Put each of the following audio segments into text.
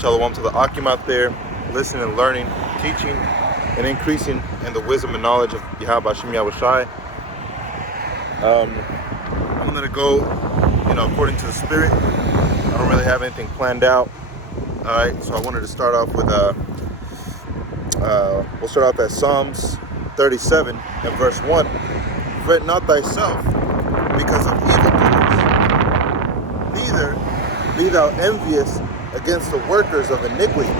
Shalom to the Akim out there, listening and learning, teaching, and increasing in the wisdom and knowledge of Yahweh Hashem Yahweh Shai. I'm going to go, according to the Spirit. I don't really have anything planned out. All right, so I wanted to start off with, we'll start off at Psalms 37 and verse 1. Fret not thyself because of evildoers, neither be thou envious against the workers of iniquity,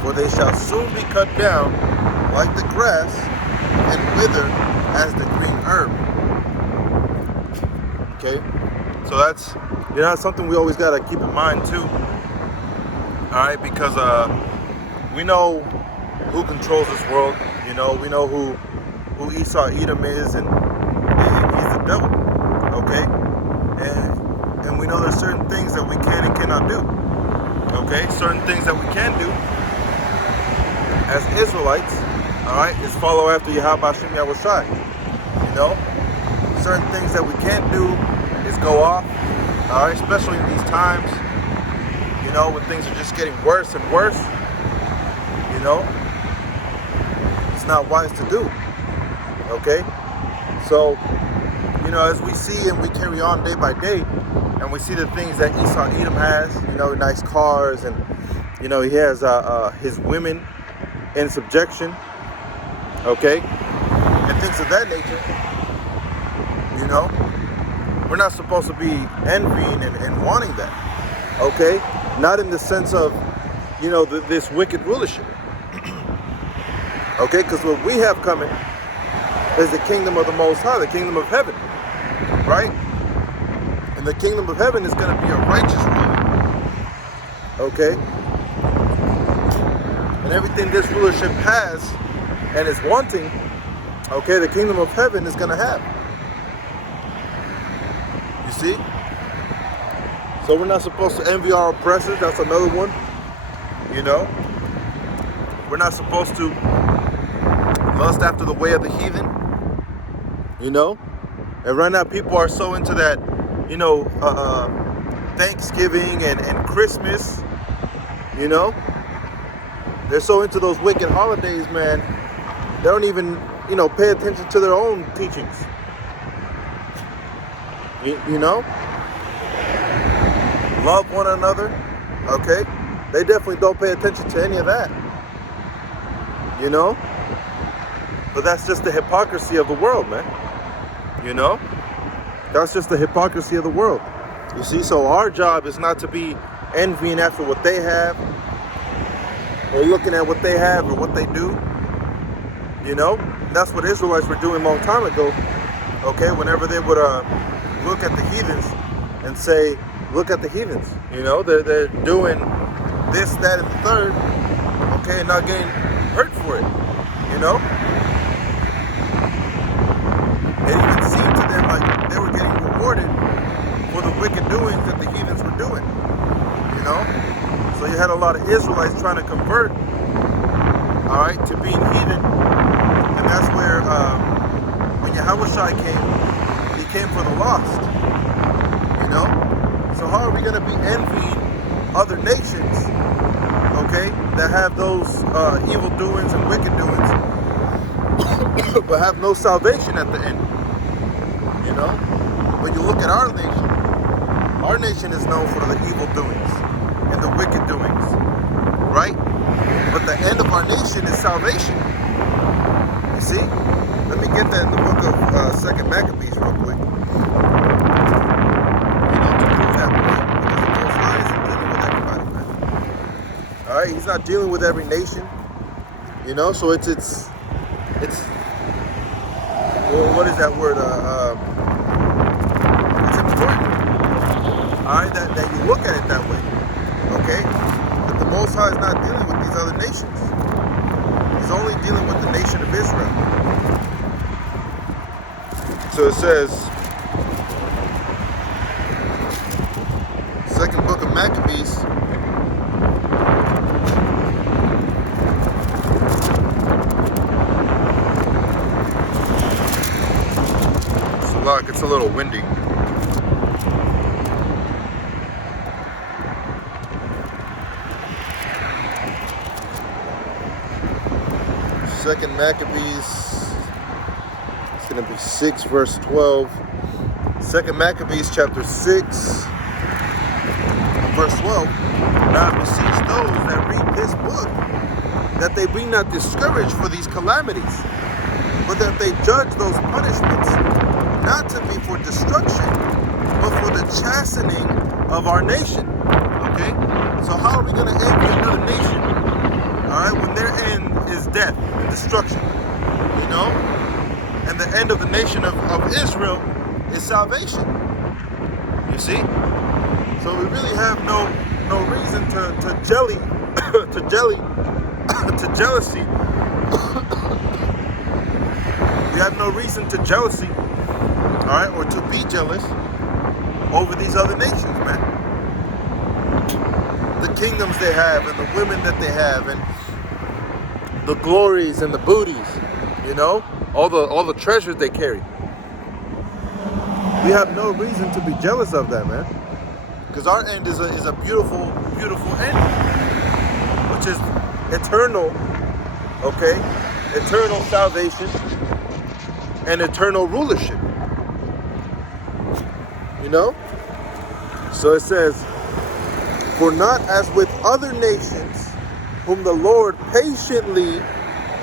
for they shall soon be cut down like the grass and wither as the green herb. Okay, so that's something we always got to keep in mind too. All right, because we know who controls this world. We know who Esau Edom is, and he's the devil. Okay, and we know there's certain things that we can and cannot do. Okay, certain things that we can do as Israelites, all right, is follow after Yahweh Hashem Yahweh Shai. Certain things that we can't do is go off, all right, especially in these times, when things are just getting worse and worse. It's not wise to do. Okay, so as we see and we carry on day by day, and we see the things that Esau Edom has, nice cars, and he has his women in subjection, okay, and things of that nature. We're not supposed to be envying and wanting that, okay? Not in the sense of, this wicked rulership, okay? Because what we have coming is the kingdom of the Most High, the kingdom of heaven, right? And the kingdom of heaven is going to be a righteous ruler, okay? And everything this rulership has and is wanting, okay, the kingdom of heaven is going to have. You see? So we're not supposed to envy our oppressors. That's another one. We're not supposed to lust after the way of the heathen. And right now people are so into that, Thanksgiving and Christmas. They're so into those wicked holidays, man. They don't even, pay attention to their own teachings. Love one another, okay? They definitely don't pay attention to any of that. But that's just the hypocrisy of the world, man. That's just the hypocrisy of the world. You see, so our job is not to be envying after what they have, or looking at what they have or what they do. That's what Israelites were doing a long time ago. Okay, whenever they would look at the heathens and say, look at the heathens. They're doing this, that, and the third. Okay, and not getting hurt for it. It even seemed to them like they were getting rewarded for the wicked doings that the heathens were doing. So you had a lot of Israelites trying to convert, all right, to being heathen. And that's where, when Yahweh Shai came, he came for the lost. So how are we going to be envying other nations, okay, that have those evil doings and wicked doings, but have no salvation at the end? When you look at our nation is known for the evil doings and the wicked doings, right? But the end of our nation is salvation. You see? Let me get that in the book of 2 Maccabees real quick. To prove that point, because the Most High isn't dealing with everybody, man. All right, he's not dealing with every nation. So it's well, what is that word? It's important. All right, that you look at it that way. Okay? But the Most High is not dealing with these other nations. He's only dealing with the nation of Israel. So it says, second book of Maccabees, it's a little windy. Second Maccabees, it's going to be 6 verse 12. Second Maccabees chapter 6 verse 12. Now I beseech those that read this book, that they be not discouraged for these calamities, but that they judge those punishments not to be for destruction, but for the chastening of our nation. Okay? So how are we going to envy another nation? Alright, when their end is death and destruction. You know? And the end of the nation of Israel is salvation. You see? So we really have no reason to jealousy. We have no reason to jealousy, all right, or to be jealous over these other nations, man. The kingdoms they have, and the women that they have, and the glories and the booties, you know, all the treasures they carry. We have no reason to be jealous of that, man, because our end is a beautiful, beautiful end, which is eternal, okay, eternal salvation and eternal rulership. You know? So it says, for not as with other nations, whom the Lord patiently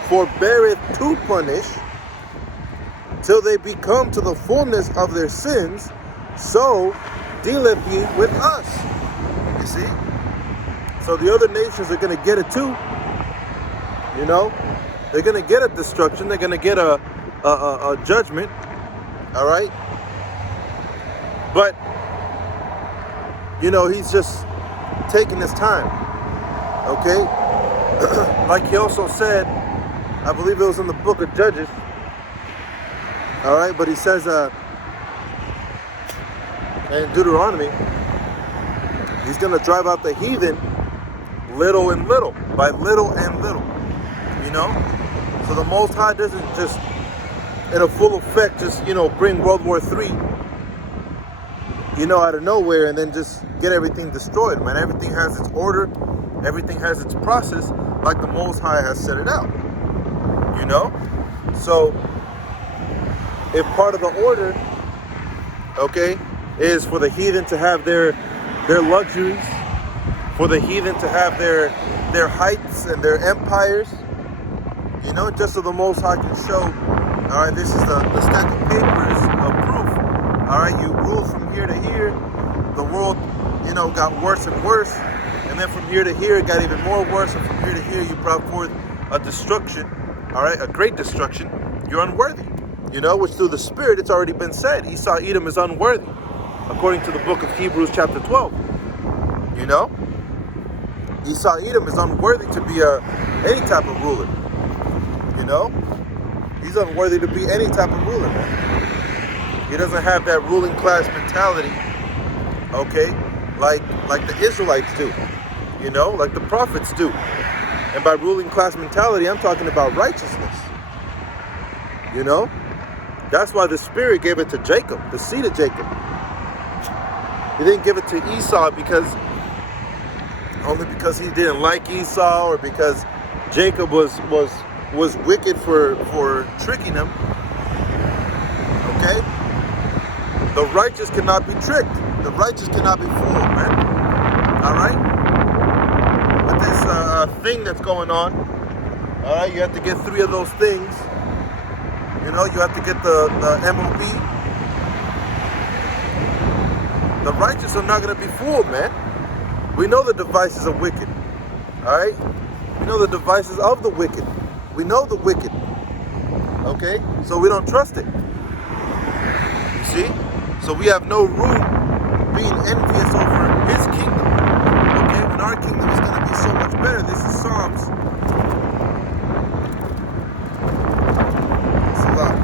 forbeareth to punish, till they become to the fullness of their sins, so dealeth he with us. You see? So the other nations are going to get it too. You know? They're going to get a destruction. They're going to get a judgment. All right? But, you know, he's just taking his time. Okay? Like he also said, I believe it was in the book of Judges. All right? But he says in Deuteronomy, he's going to drive out the heathen little and little, by little and little. You know? So the Most High doesn't just, in a full effect, just, you know, bring World War III, you know, out of nowhere and then just get everything destroyed, man. Everything has its order. Everything has its process, like the Most High has set it out. You know? So, if part of the order, okay, is for the heathen to have their luxuries, for the heathen to have their heights and their empires, you know, just so the Most High can show, all right, this is the stack of papers of proof. All right, you ruled from here to here. The world, you know, got worse and worse. And then from here to here, it got even more worse. And from here to here, you brought forth a destruction. All right, a great destruction. You're unworthy. You know, which through the Spirit, it's already been said. Esau, Edom is unworthy. According to the book of Hebrews chapter 12. You know? Esau, Edom is unworthy to be any type of ruler. You know? He's unworthy to be any type of ruler, man. He doesn't have that ruling class mentality, okay, like the Israelites do, you know, like the prophets do. And by ruling class mentality, I'm talking about righteousness, you know. That's why the Spirit gave it to Jacob, the seed of Jacob. He didn't give it to Esau only because he didn't like Esau, or because Jacob was wicked for tricking him. Okay? The righteous cannot be tricked. The righteous cannot be fooled, man. Alright? With this thing that's going on, alright, you have to get 3 of those things. You know, you have to get the MOB. The righteous are not going to be fooled, man. We know the devices of wicked. Alright? We know the devices of the wicked. We know the wicked. Okay? So we don't trust it. You see? So we have no room being envious over his kingdom. Okay? When our kingdom is going to be so much better. This is Psalms. It's a lot.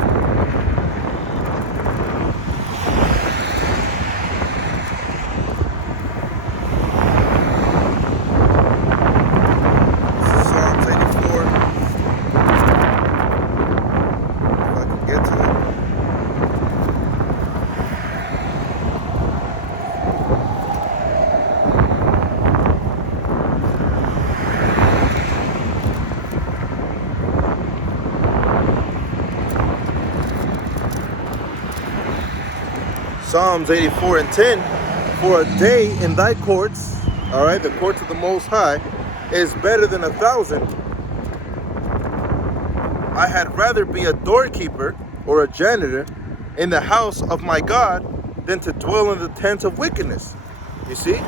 Psalms 84 and 10, for a day in thy courts, all right, the courts of the Most High, is better than 1,000. I had rather be a doorkeeper or a janitor in the house of my God than to dwell in the tents of wickedness. You see?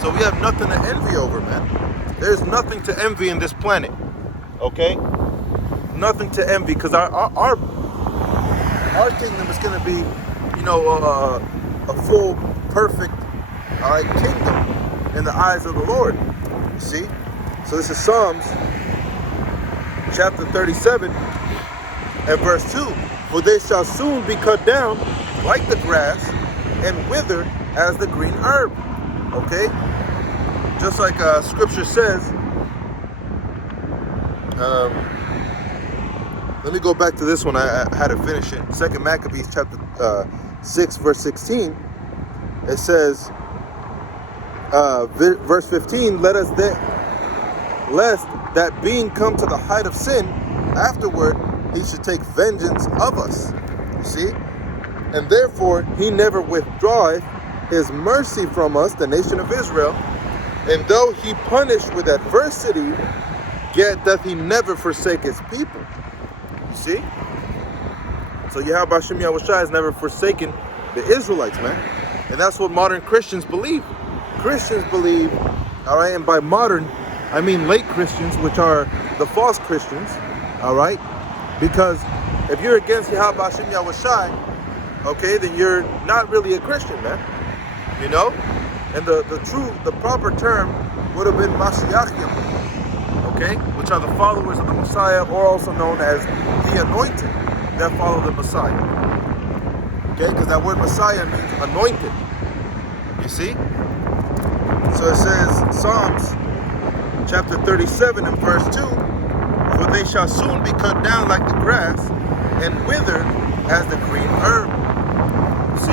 So we have nothing to envy over, man. There's nothing to envy in this planet. Okay? Nothing to envy, because our kingdom is going to be, a full, perfect, all right, kingdom in the eyes of the Lord. You see? So this is Psalms chapter 37 and verse 2. For they shall soon be cut down like the grass and wither as the green herb. Okay? Just like scripture says, let me go back to this one. I had to finish it. 2 Maccabees chapter 6 verse 16. It says, verse 15, lest that being come to the height of sin, afterward he should take vengeance of us. You see? And therefore he never withdraweth his mercy from us, the nation of Israel. And though he punish with adversity, yet doth he never forsake his people. You see? So Yahweh Hashem Yahushua has never forsaken the Israelites, man. And that's what modern Christians believe. Christians believe, all right, and by modern, I mean late Christians, which are the false Christians, all right? Because if you're against Yahweh Hashem Yahushua, okay, then you're not really a Christian, man. You know? And the proper term would have been Mashiachim, okay? Which are the followers of the Messiah, or also known as the anointed that follow the Messiah. Okay? Because that word Messiah means anointed. You see? So it says, Psalms chapter 37 and verse 2, for they shall soon be cut down like the grass and wither as the green herb. See?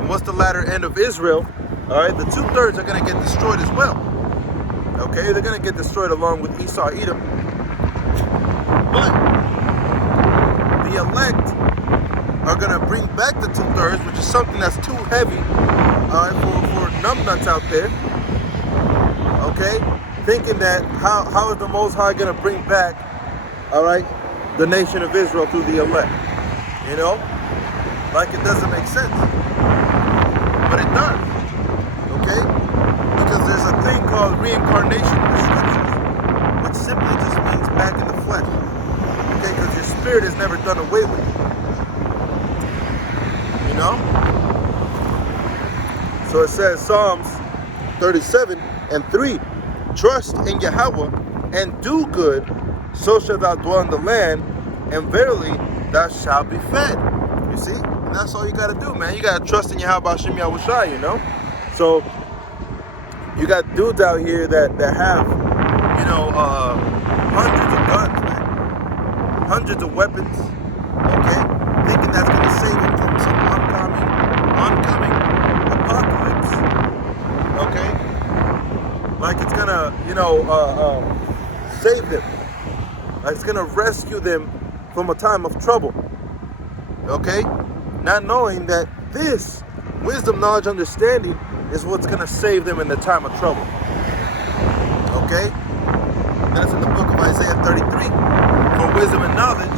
And what's the latter end of Israel? All right, the 2/3 are going to get destroyed as well. Okay, they're going to get destroyed along with Esau, Edom. But the elect are going to bring back the 2/3, which is something that's too heavy, all right, for numbnuts out there. Okay, thinking that how is the Most High going to bring back, all right, the nation of Israel through the elect? You know, like it doesn't make sense, but it does. Okay, because there's a thing called reincarnation in the scriptures, which simply just means back in the flesh. Okay, because your spirit is never done away with. You know? So it says, Psalms 37 and 3, trust in Yahweh and do good, so shalt thou dwell in the land, and verily thou shalt be fed. You see? And that's all you got to do, man. You got to trust in Yahweh Hashem Yahushua, you know? So you got dudes out here that have, hundreds of guns, man. Hundreds of weapons, okay? Thinking that's going to save them from some oncoming apocalypse, okay? Like it's going to, save them. Like it's going to rescue them from a time of trouble, okay? Not knowing that this wisdom, knowledge, understanding is what's going to save them in the time of trouble. Okay? That's in the book of Isaiah 33. For wisdom and knowledge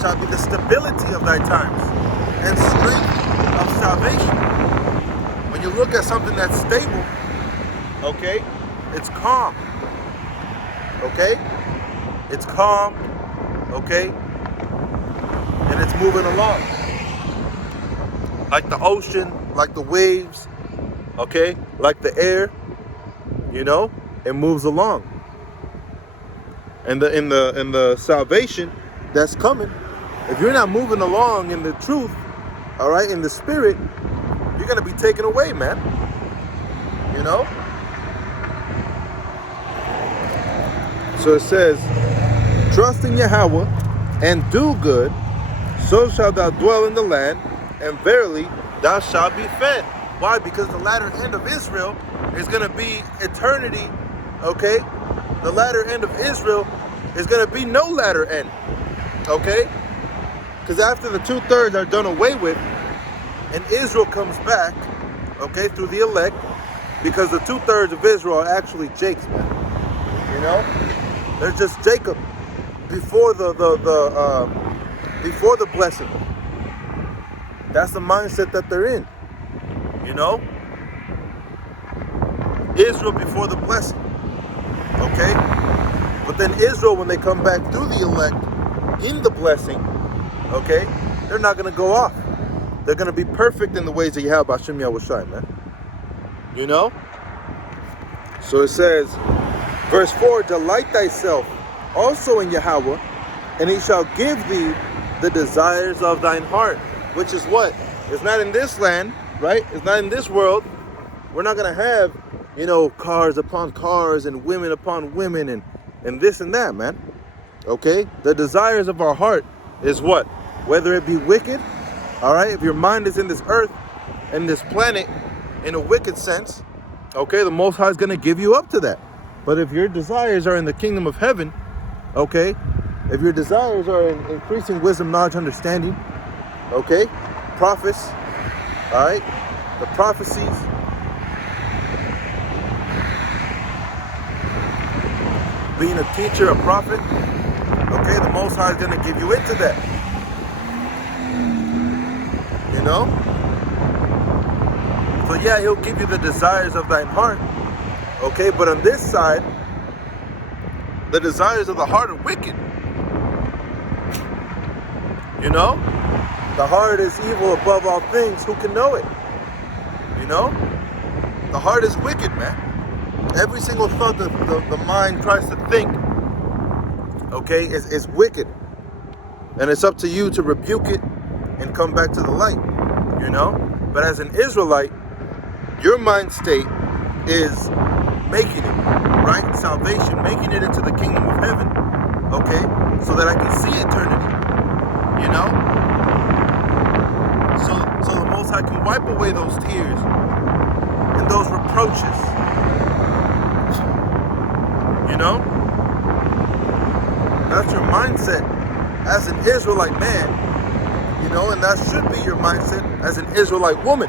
shall be the stability of thy times and strength of salvation. When you look at something that's stable, okay, it's calm. Okay? It's calm, okay? And it's moving along. Like the ocean, like the waves, okay, like the air, it moves along. And in the salvation that's coming, if you're not moving along in the truth, all right, in the spirit, you're gonna be taken away, man. So it says, trust in Yahweh and do good, so shalt thou dwell in the land, and verily thou shalt be fed. Why? Because the latter end of Israel is going to be eternity, okay? The latter end of Israel is going to be no latter end, okay? Because after the 2/3 are done away with, and Israel comes back, okay, through the elect, because the 2/3 of Israel are actually Jake's, man. You know, they're just Jacob before the blessing. That's the mindset that they're in. You know, Israel before the blessing. Okay, but then Israel, when they come back through the elect in the blessing, okay, they're not gonna go off. They're gonna be perfect in the ways of Yahweh Hashem Yahushai, man. You know? So it says, verse 4, delight thyself also in Yahweh, and he shall give thee the desires of thine heart. Which is what? It's not in this land, right? It's not in this world. We're not gonna have, you know, cars upon cars and women upon women and this and that, man. Okay? The desires of our heart is what? Whether it be wicked, all right? If your mind is in this earth and this planet in a wicked sense, okay, the Most High is going to give you up to that. But if your desires are in the kingdom of heaven, okay, if your desires are in increasing wisdom, knowledge, understanding, okay, prophets, all right, the prophecies, being a teacher, a prophet, okay, the Most High is going to give you into that. You know? So yeah, he'll give you the desires of thine heart. Okay, but on this side, the desires of the heart are wicked. You know? The heart is evil above all things. Who can know it? You know? The heart is wicked, man. Every single thought that the mind tries to think, okay, is wicked. And it's up to you to rebuke it and come back to the light, you know? But as an Israelite, your mind state is making it, right? Salvation, making it into the kingdom of heaven, okay? So that I can see eternity, you know? So the Most High can wipe away those tears and those reproaches, you know? That's your mindset as an Israelite man. You know, and that should be your mindset as an Israelite woman.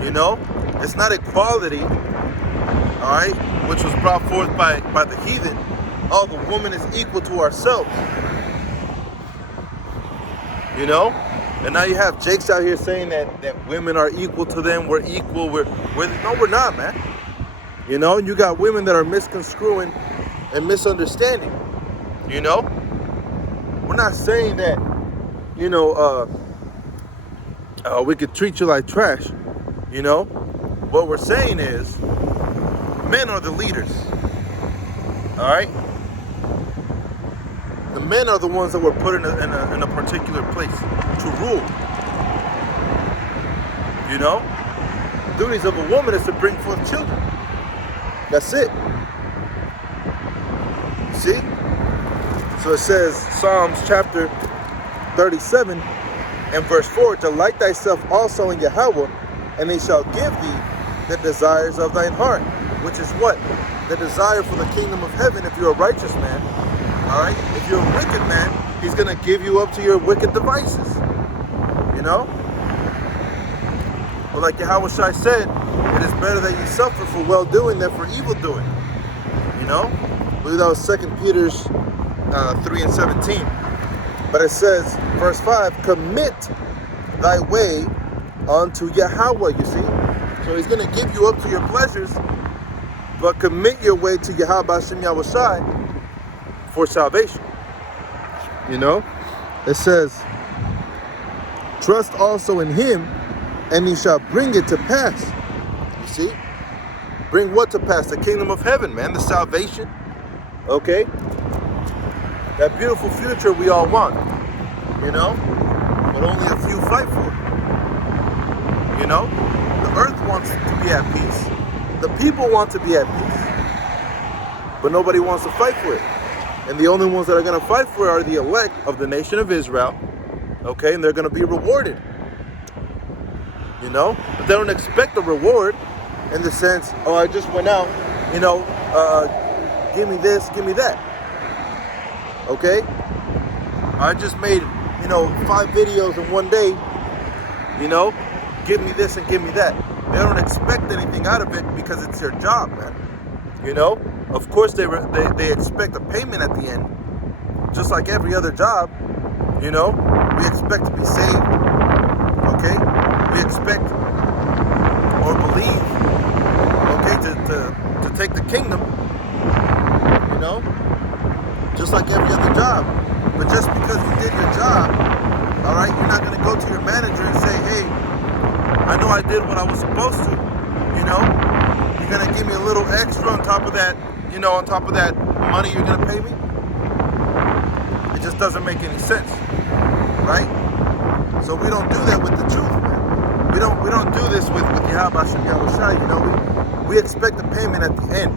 You know, it's not equality, all right, which was brought forth by the heathen. Oh, the woman is equal to ourselves. You know, and now you have Jakes out here saying that women are equal to them. We're equal. No, we're not, man. You know, and you got women that are misconstruing and misunderstanding. You know. We're not saying that, you know, we could treat you like trash, you know. What we're saying is, men are the leaders, all right? The men are the ones that were put in a particular place to rule, you know. The duties of a woman is to bring forth children. That's it. See? So it says, Psalms chapter 37 and verse 4, delight thyself also in Yahweh, and he shall give thee the desires of thine heart. Which is what? The desire for the kingdom of heaven if you're a righteous man. All right? If you're a wicked man, he's going to give you up to your wicked devices. You know? But like Yahweh Shai said, it is better that you suffer for well-doing than for evil-doing. You know? I believe that was 2 Peter's 3:17. But it says, verse 5, commit thy way unto Yahweh, you see. So he's going to give you up to your pleasures, but commit your way to Yahweh Hashem Yahushai for salvation. You know, it says, trust also in him, and he shall bring it to pass. You see? Bring what to pass? The kingdom of heaven, man. The salvation. Okay? That beautiful future we all want, you know, but only a few fight for it. You know, the earth wants to be at peace. The people want to be at peace, but nobody wants to fight for it. And the only ones that are going to fight for it are the elect of the nation of Israel, okay, and they're going to be rewarded, you know, but they don't expect a reward in the sense, oh, I just went out, you know, give me this, give me that. Okay, I just made, you 5 videos in one day, give me this and give me that. They don't expect anything out of it because it's their job, man. Of course they expect a payment at the end, just like every other job. We expect to be saved, okay? We expect or believe, okay, to take the kingdom, just like every other job. But just because you did your job, all right, you're not going to go to your manager and say, hey, I know I did what I was supposed to, You're going to give me a little extra on top of that, on top of that money you're going to pay me? It just doesn't make any sense, right? So we don't do that with the truth, man. We don't do this with Yahweh Shem Yahushai, we expect the payment at the end,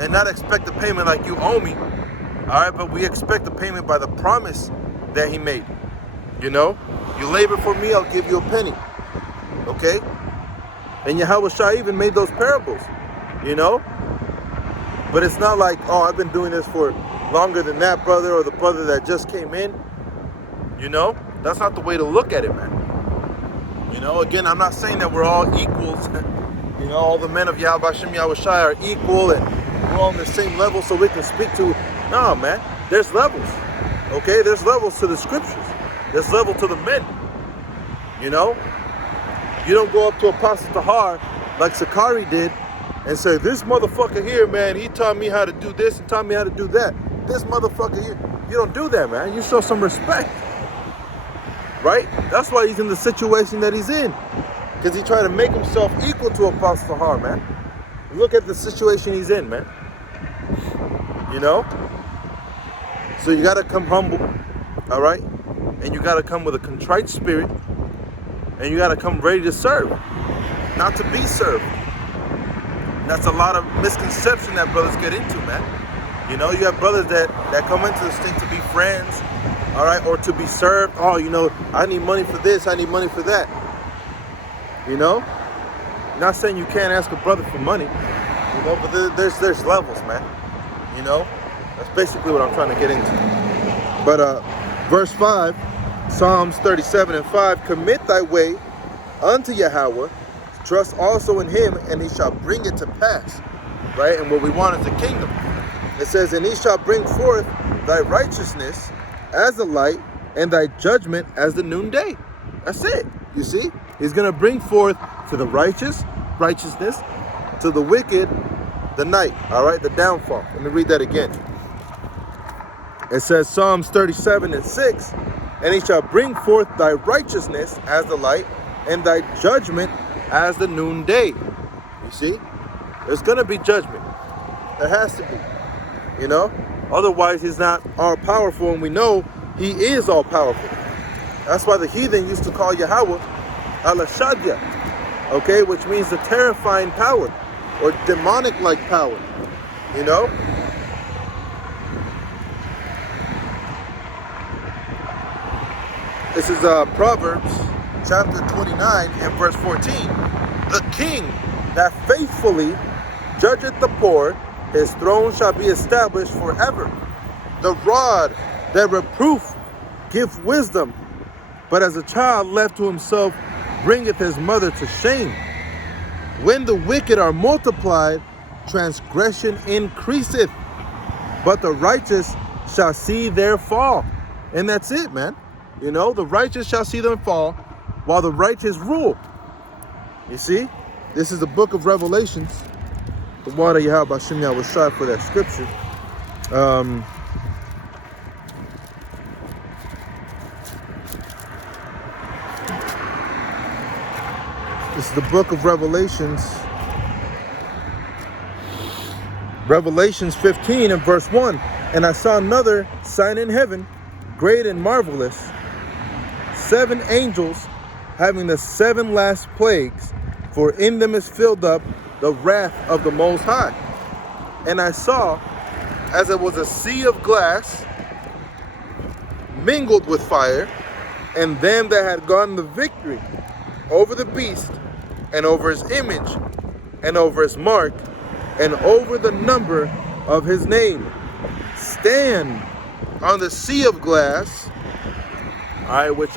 and not expect the payment like you owe me, all right? But we expect the payment by the promise that he made, You labor for me, I'll give you a penny, okay? And Yahweh Shai even made those parables, But it's not like, oh, I've been doing this for longer than that brother or the brother that just came in, That's not the way to look at it, man. Again, I'm not saying that we're all equals. All the men of Yahweh Shem Yahweh Shai are equal and we're all on the same level so we can speak to. No, man. There's levels. Okay? There's levels to the scriptures. There's level to the men. You don't go up to Apostle Tahar like Sakari did and say, this motherfucker here, man, he taught me how to do this and taught me how to do that. This motherfucker here. You don't do that, man. You show some respect. Right? That's why he's in the situation that he's in. Because he tried to make himself equal to Apostle Tahar, man. Look at the situation he's in, man. So you got to come humble, all right? And you got to come with a contrite spirit. And you got to come ready to serve, not to be served. That's a lot of misconception that brothers get into, man. You have brothers that come into this thing to be friends, all right, or to be served. Oh, I need money for this, I need money for that. Not saying you can't ask a brother for money, but there's levels, man. That's basically what I'm trying to get into. But verse 5, Psalms 37:5, commit thy way unto Yahweh, trust also in him, and he shall bring it to pass. Right? And what we want is the kingdom. It says, and he shall bring forth thy righteousness as the light, and thy judgment as the noonday. That's it. You see? He's going to bring forth to the righteousness, to the wicked, the night. All right? The downfall. Let me read that again. It says, Psalms 37:6, and he shall bring forth thy righteousness as the light, and thy judgment as the noonday. You see? There's going to be judgment. There has to be. Otherwise, he's not all-powerful, and we know he is all-powerful. That's why the heathen used to call Yahweh Al-Ashadya, okay, which means the terrifying power, or demonic-like power, This is Proverbs chapter 29 and verse 14. The king that faithfully judgeth the poor, his throne shall be established forever. The rod that reproof give wisdom, but as a child left to himself bringeth his mother to shame. When the wicked are multiplied, transgression increaseth, but the righteous shall see their fall. And that's it, man. The righteous shall see them fall, while the righteous rule. You see? This is the book of Revelations. The water Yahweh Shem Yahweh Shai for that scripture. This is the book of Revelations. Revelations 15 and verse 1. And I saw another sign in heaven, great and marvelous, 7 angels having the 7 last plagues, for in them is filled up the wrath of the Most High. And I saw, as it was a sea of glass, mingled with fire, and them that had gotten the victory over the beast, and over his image, and over his mark, and over the number of his name, stand on the sea of glass, all right, which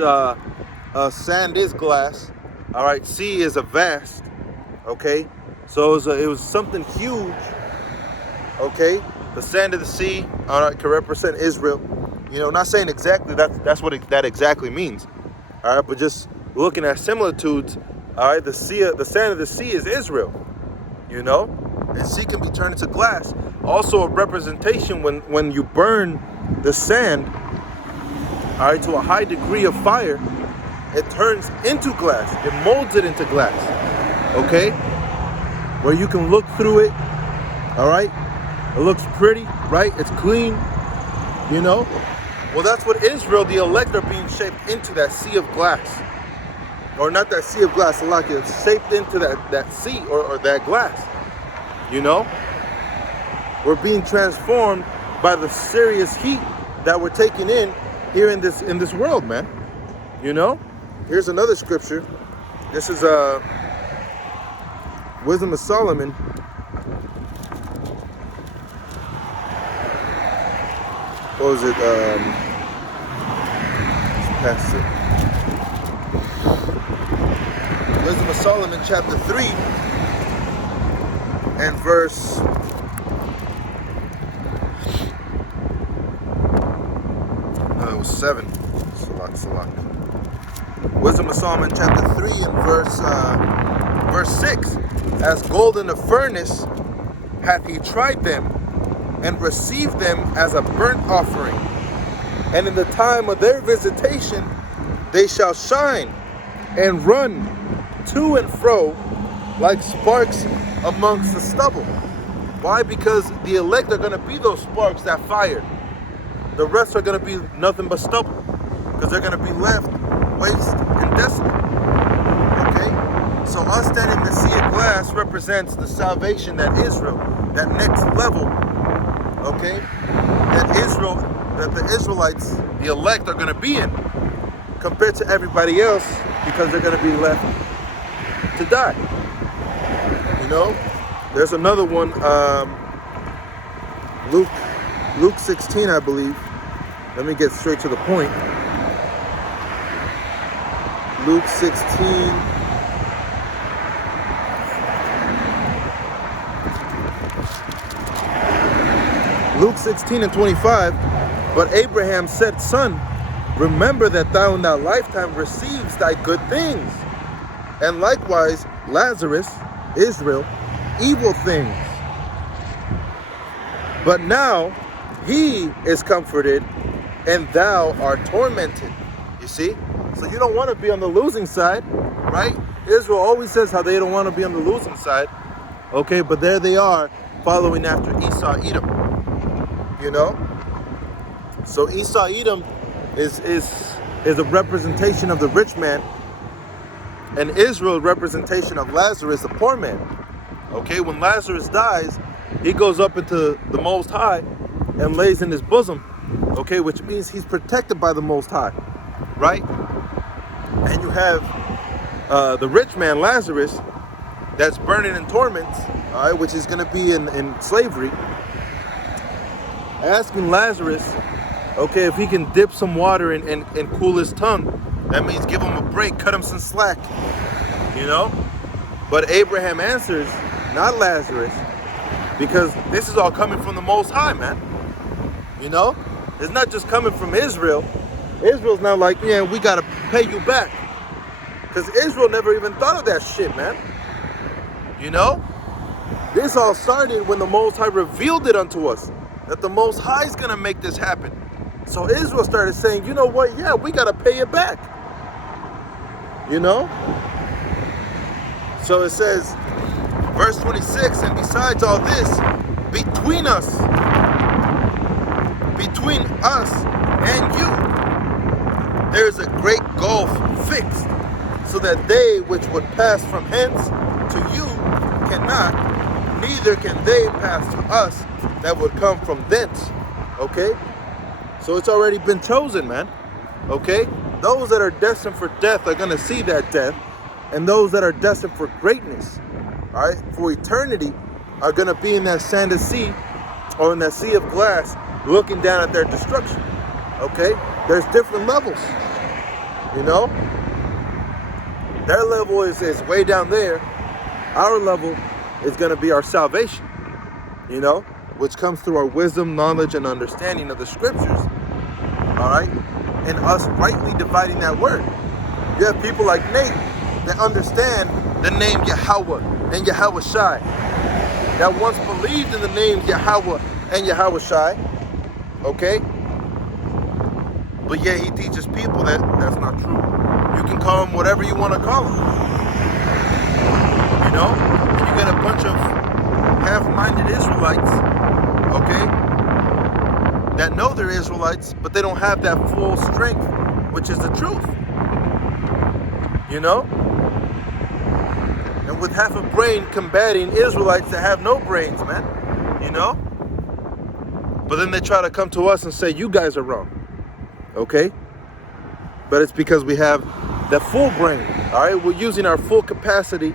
sand is glass, all right, sea is a vast, okay, so it was something huge, okay, the sand of the sea, all right, can represent Israel, you know, not saying exactly that's what that exactly means, all right, but just looking at similitudes, all right, the sand of the sea is Israel, you know, and sea can be turned into glass, also a representation when you burn the sand, all right, to a high degree of fire, it turns into glass. It molds it into glass, okay? Where you can look through it, all right? It looks pretty, right? It's clean, you know? Well, that's what Israel, the elect, are being shaped into, that sea of glass. Or not that sea of glass, like it's shaped into that sea or that glass, you know? We're being transformed by the serious heat that we're taking in here in this world, man. You know? Here's another scripture. This is Wisdom of Solomon. What was it? Past it. Wisdom of Solomon, chapter 3, and verse. No, it was 7. Salak. Wisdom of Solomon, chapter 3, and verse 6. As gold in the furnace hath he tried them, and received them as a burnt offering. And in the time of their visitation, they shall shine and run to and fro like sparks amongst the stubble. Why? Because the elect are going to be those sparks, that fire. The rest are going to be nothing but stubble, because they're going to be left waste and desolate. Okay? So us standing in the sea of glass represents the salvation that Israel, that next level, okay, that the Israelites, the elect, are going to be in, compared to everybody else, because they're going to be left to die. You know? There's another one, Luke 16, I believe. Let me get straight to the point. Luke 16. Luke 16 and 25. But Abraham said, Son, remember that thou in thy lifetime receives thy good things, and likewise Lazarus, Israel, evil things. But now he is comforted, and thou art tormented. You see? So you don't want to be on the losing side, right? Israel always says how they don't want to be on the losing side. Okay, but there they are, following after Esau, Edom. You know? So Esau, Edom is a representation of the rich man, and Israel, representation of Lazarus, the poor man. Okay, when Lazarus dies, he goes up into the Most High and lays in his bosom, okay, which means he's protected by the Most High, right? And you have the rich man, Lazarus, that's burning in torments, all right, which is going to be in slavery, asking Lazarus, okay, if he can dip some water and cool his tongue. That means give him a break, cut him some slack, you know? But Abraham answers, not Lazarus, because this is all coming from the Most High, man. You know? It's not just coming from Israel. Israel's not like, yeah, we got to pay you back. Because Israel never even thought of that shit, man. You know? This all started when the Most High revealed it unto us, that the Most High is going to make this happen. So Israel started saying, you know what? Yeah, we got to pay it back. You know? So it says, verse 26, and besides all this, between us and you, there is a great gulf fixed, so that they which would pass from hence to you cannot, neither can they pass to us that would come from thence. Okay? So it's already been chosen, man. Okay? Those that are destined for death are going to see that death. And those that are destined for greatness, all right, for eternity, are going to be in that sand of sea, or in that sea of glass, looking down at their destruction. Okay? There's different levels. You know? Their level is way down there. Our level is going to be our salvation. You know? Which comes through our wisdom, knowledge, and understanding of the scriptures. Alright? And us rightly dividing that word. You have people like Meek that understand the name Yahweh and Yahweh Shai. That once believed in the names Yahweh and Yahweh Shai. Okay? But yet he teaches people that that's not true. You can call him whatever you want to call him. You know? And you get a bunch of half-minded Israelites, okay, that know they're Israelites, but they don't have that full strength, which is the truth. You know? And with half a brain combating Israelites that have no brains, man. You know? But then they try to come to us and say, you guys are wrong. Okay? But it's because we have that full brain. Alright? We're using our full capacity.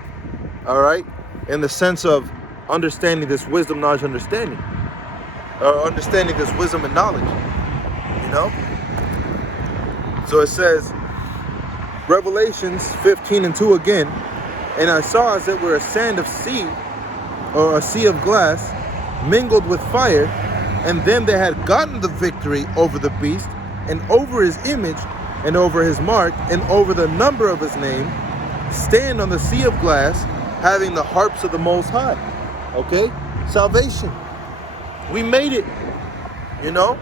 Alright? In the sense of understanding this wisdom, knowledge, understanding. Or understanding this wisdom and knowledge. You know? So it says, Revelations 15:2 again. And I saw as it were a sand of sea, or a sea of glass, mingled with fire, and them that had gotten the victory over the beast, and over his image, and over his mark, and over the number of his name, stand on the sea of glass, having the harps of the Most High. Okay? Salvation. We made it. You know?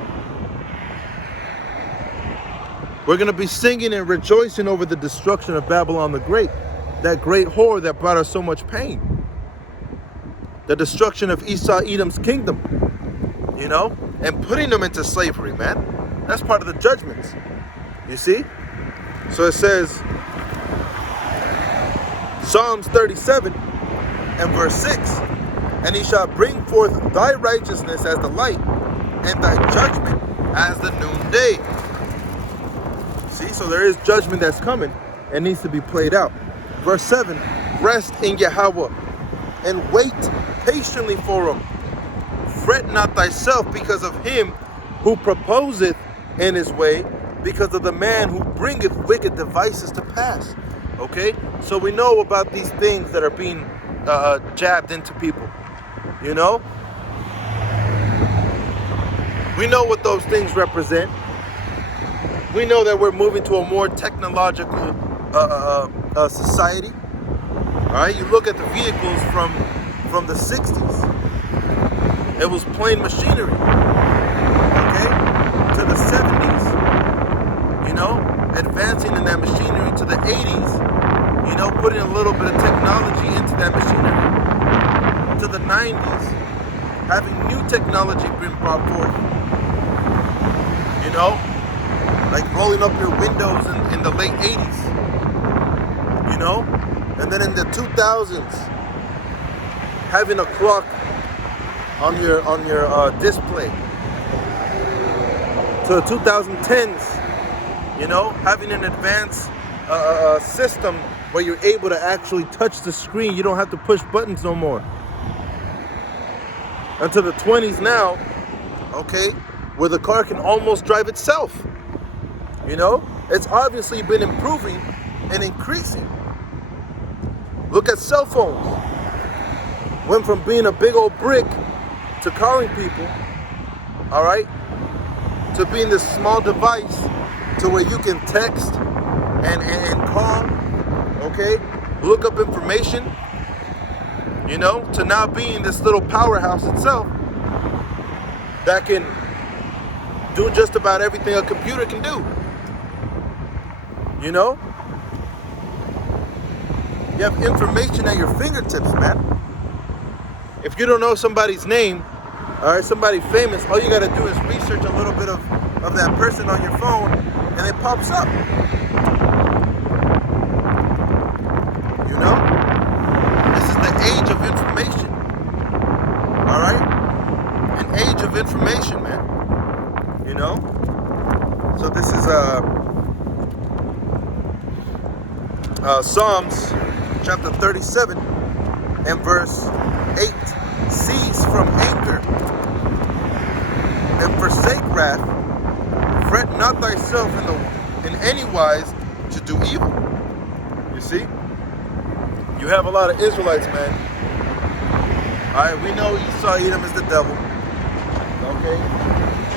We're going to be singing and rejoicing over the destruction of Babylon the Great. That great whore that brought us so much pain. The destruction of Esau, Edom's kingdom. You know? And putting them into slavery, man. That's part of the judgments. You see? So it says, Psalms 37 and verse 6. And he shall bring forth thy righteousness as the light, and thy judgment as the noonday. See? So there is judgment that's coming and needs to be played out. Verse 7, rest in Yahweh, and wait patiently for him. Fret not thyself because of him who proposeth in his way, because of the man who bringeth wicked devices to pass. Okay? So we know about these things that are being jabbed into people. You know? We know what those things represent. We know that we're moving to a more technological society. All right, you look at the vehicles from the 60s. It was plain machinery. Okay, to the 70s. You know, advancing in that machinery to the 80s. You know, putting a little bit of technology into that machinery. To the 90s, having new technology being brought forth. You know, like rolling up your windows in the late 80s. You know? And then in the 2000s, having a clock on your display. To the 2010s, you know, having an advanced system where you're able to actually touch the screen. You don't have to push buttons no more. And to the 20s now, okay, where the car can almost drive itself. You know, it's obviously been improving and increasing. Look at cell phones. Went from being a big old brick to calling people, all right, to being this small device to where you can text and call, okay, look up information, you know, to now being this little powerhouse itself that can do just about everything a computer can do. You know? You have information at your fingertips, man. If you don't know somebody's name, all right, somebody famous, all you got to do is research a little bit of that person on your phone, and it pops up. You know? This is the age of information. All right? An age of information, man. You know? So this is Psalms chapter 37 and verse 8. Cease from anger and forsake wrath. Fret not thyself in any wise to do evil. You see? You have a lot of Israelites, man. Alright, we know Esau, Edom is the devil. Okay?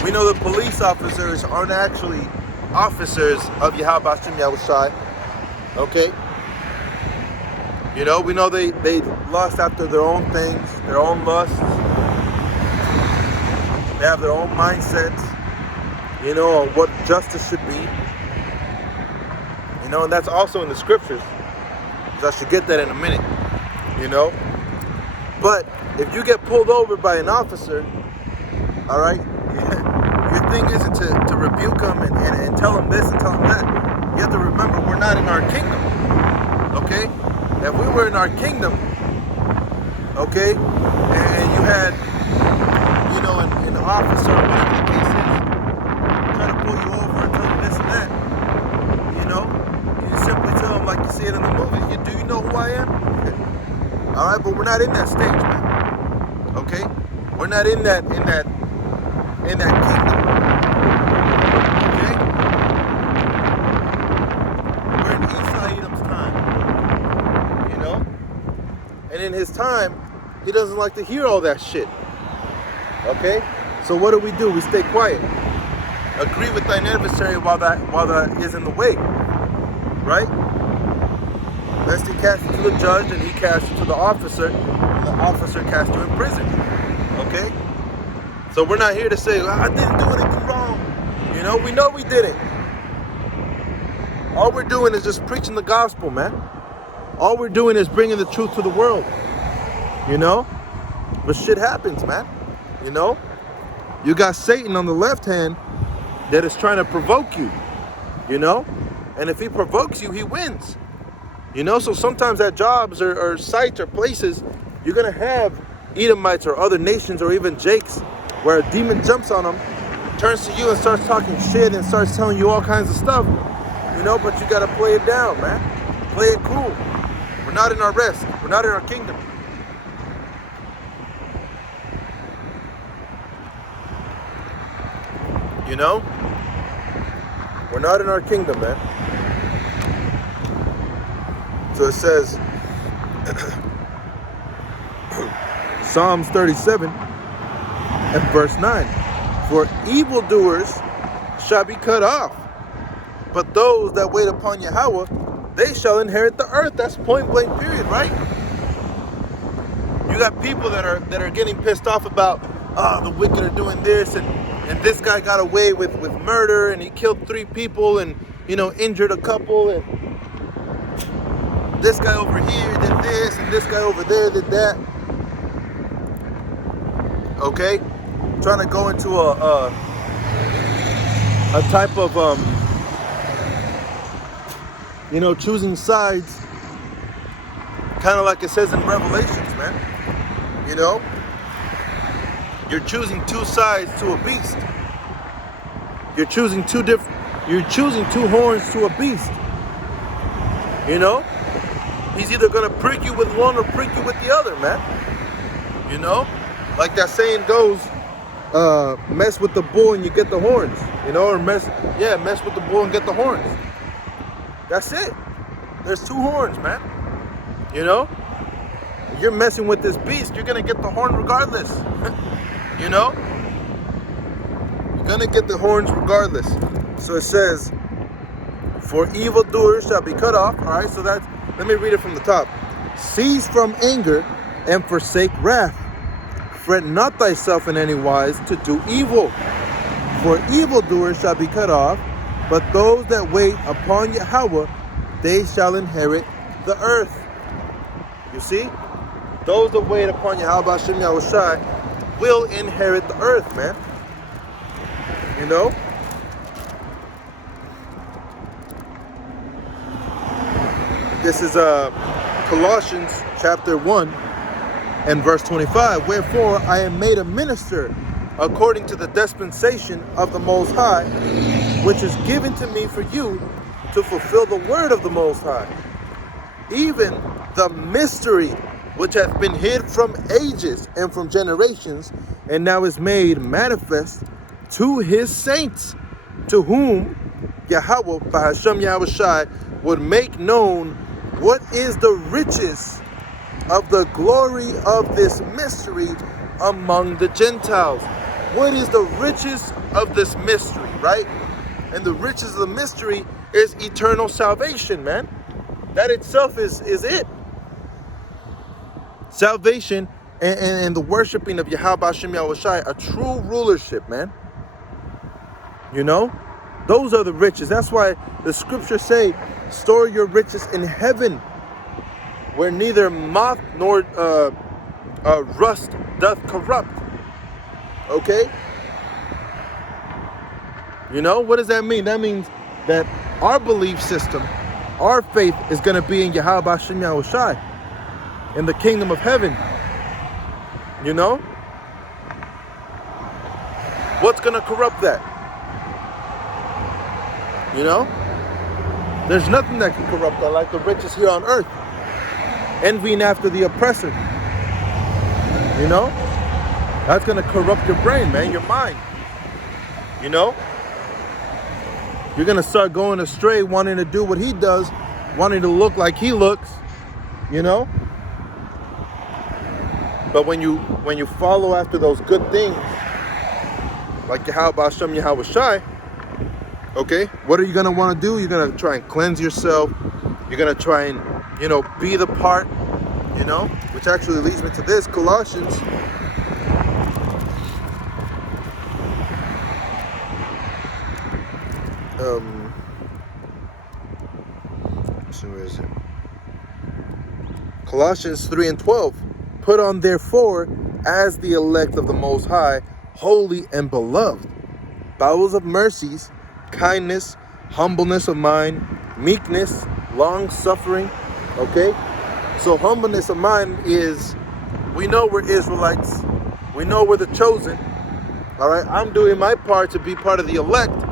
We know the police officers aren't actually officers of Yahweh Yahushai. Okay? You know, we know they lust after their own things, their own lusts. They have their own mindsets, you know, on what justice should be. You know, and that's also in the scriptures. So I should get that in a minute, you know. But if you get pulled over by an officer, all right, your thing isn't to rebuke them and tell them this and tell them that. You have to remember, we're not in our kingdom, okay? If we were in our kingdom, okay, and you had, you know, an officer, or whatever the case is, trying to pull you over and tell you this and that, you know, you simply tell them like you see it in the movie, do you know who I am? All right, but we're not in that stage, man. Okay, we're not in that kingdom. Okay, we're in Esau Edom's time. You know, and in his time, he doesn't like to hear all that shit. Okay, so what do? We stay quiet. Agree with thine adversary while that is in the way. Right? Lest he cast you to the judge and he cast you to the officer, and the officer cast you in prison. Okay? So we're not here to say, I didn't do anything wrong. You know we didn't. All we're doing is just preaching the gospel, man. All we're doing is bringing the truth to the world. You know? But shit happens, man. You know? You got Satan on the left hand that is trying to provoke you. You know? And if he provokes you, he wins. You know, so sometimes at jobs or sites or places, you're going to have Edomites or other nations or even Jakes where a demon jumps on them, turns to you and starts talking shit and starts telling you all kinds of stuff. You know, but you got to play it down, man. Play it cool. We're not in our rest. We're not in our kingdom. You know? We're not in our kingdom, man. So it says, Psalms 37 and verse 9, for evildoers shall be cut off, but those that wait upon Yahweh, they shall inherit the earth. That's point blank period, right? You got people that are getting pissed off about, the wicked are doing this, and this guy got away with murder, and he killed 3 people and, you know, injured a couple, and this guy over here did this, and this guy over there did that. Okay? Trying to go into a type of, you know, choosing sides, kind of like it says in Revelations, man. You know? You're choosing 2 sides to a beast. You're choosing 2 horns to a beast. You know? He's either going to prick you with one or prick you with the other, man. You know? Like that saying goes, mess with the bull and you get the horns. You know, or mess with the bull and get the horns. That's it. There's 2 horns, man. You know? You're messing with this beast, you're going to get the horn regardless. You know? You're going to get the horns regardless. So it says, for evildoers shall be cut off. All right, so that's, let me read it from the top. Cease from anger and forsake wrath. Fret not thyself in any wise to do evil. For evildoers shall be cut off, but those that wait upon Yahweh, they shall inherit the earth. You see? Those that wait upon Yahweh Shem Yahushai will inherit the earth, man. You know? This is Colossians chapter 1 and verse 25. Wherefore I am made a minister according to the dispensation of the Most High, which is given to me for you to fulfill the word of the Most High, even the mystery which hath been hid from ages and from generations, and now is made manifest to his saints to whom Yahweh, Bahashem Yahushai, would make known what is the riches of the glory of this mystery among the Gentiles. What is the riches of this mystery, right? And the riches of the mystery is eternal salvation, man. That itself is it. Salvation and the worshiping of Yahweh Hashem Yahushai, a true rulership, man. You know? Those are the riches. That's why the scriptures say, store your riches in heaven, where neither moth nor rust doth corrupt. Okay? You know, what does that mean? That means that our belief system, our faith is going to be in Yahweh Hashem Yahushai, in the kingdom of heaven. You know? What's going to corrupt that? You know? There's nothing that can corrupt that like the riches here on earth. Envying after the oppressor. You know? That's going to corrupt your brain, man, your mind. You know? You're going to start going astray, wanting to do what he does, wanting to look like he looks. You know? But when you follow after those good things, like Yahweh Hashem Yahushai, okay, what are you going to want to do? You're going to try and cleanse yourself. You're going to try and, you know, be the part, you know, which actually leads me to this, Colossians. So where is it? Colossians 3:12. Put on therefore, as the elect of the Most High, holy and beloved, bowels of mercies, kindness, humbleness of mind, meekness, long-suffering. Okay? So humbleness of mind is, we know we're Israelites. We know we're the chosen. All right? I'm doing my part to be part of the elect.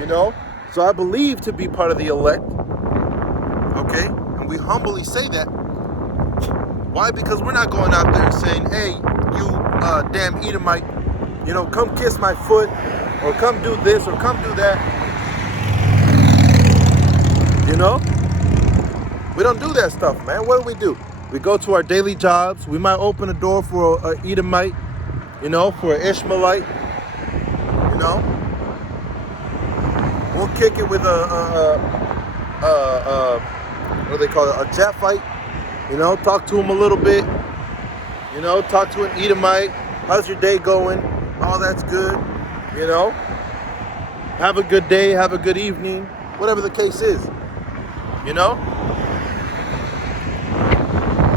You know? So I believe to be part of the elect. Okay? And we humbly say that. Why? Because we're not going out there saying, hey, you damn Edomite, you know, come kiss my foot, or come do this, or come do that. You know? We don't do that stuff, man. What do? We go to our daily jobs. We might open a door for an Edomite, you know, for an Ishmaelite. You know? We'll kick it with what do they call it? A Japhite. You know, talk to him a little bit. You know, talk to an Edomite. How's your day going? Oh, that's good. You know, have a good day, have a good evening, whatever the case is. You know,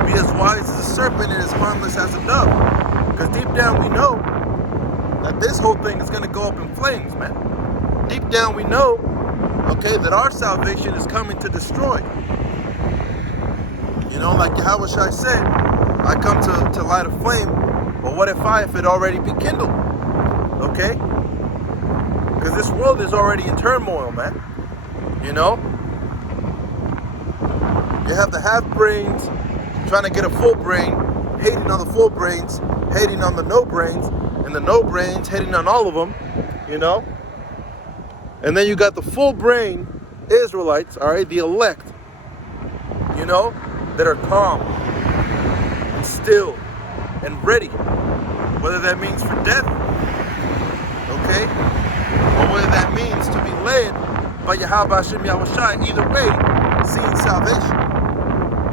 be as wise as a serpent and as harmless as a dove. Because deep down we know that this whole thing is going to go up in flames, man. Deep down we know, okay, that our salvation is coming to destroy. You know, like Yahweh Shai said, I come to light a flame, but what if it already be kindled? Okay? Because this world is already in turmoil, man. You know? You have the half brains trying to get a full brain, hating on the full brains, hating on the no brains, and the no brains hating on all of them, you know? And then you got the full brain Israelites, all right, the elect, you know, that are calm and still and ready, whether that means for death, okay, or whether that means to be led by Yahweh Hashem Yahushai. Either way, seeing salvation,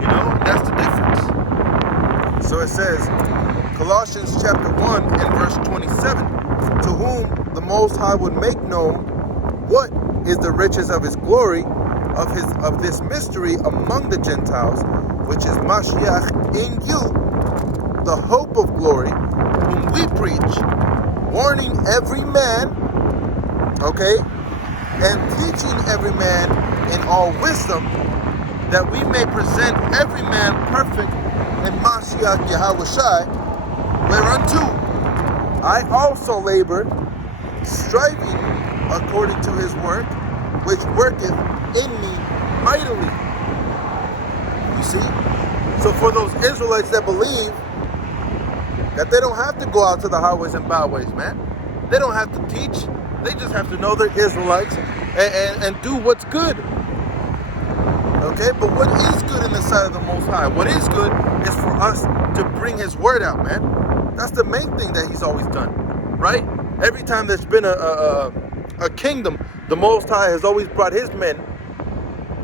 you know, that's the difference. So it says, Colossians chapter 1 and verse 27, to whom the Most High would make known what is the riches of his glory, of this mystery among the Gentiles, which is Mashiach in you, the hope of glory, whom we preach, warning every man, okay, and teaching every man in all wisdom, that we may present every man perfect in Mashiach Yahushai, whereunto I also labor, striving according to his work, which worketh in me mightily. You see? So for those Israelites that believe that they don't have to go out to the highways and byways, man. They don't have to teach. They just have to know they're Israelites and do what's good. Okay, but what is good in the sight of the Most High? What is good is for us to bring His word out, man. That's the main thing that He's always done, right? Every time there's been a kingdom, the Most High has always brought His men,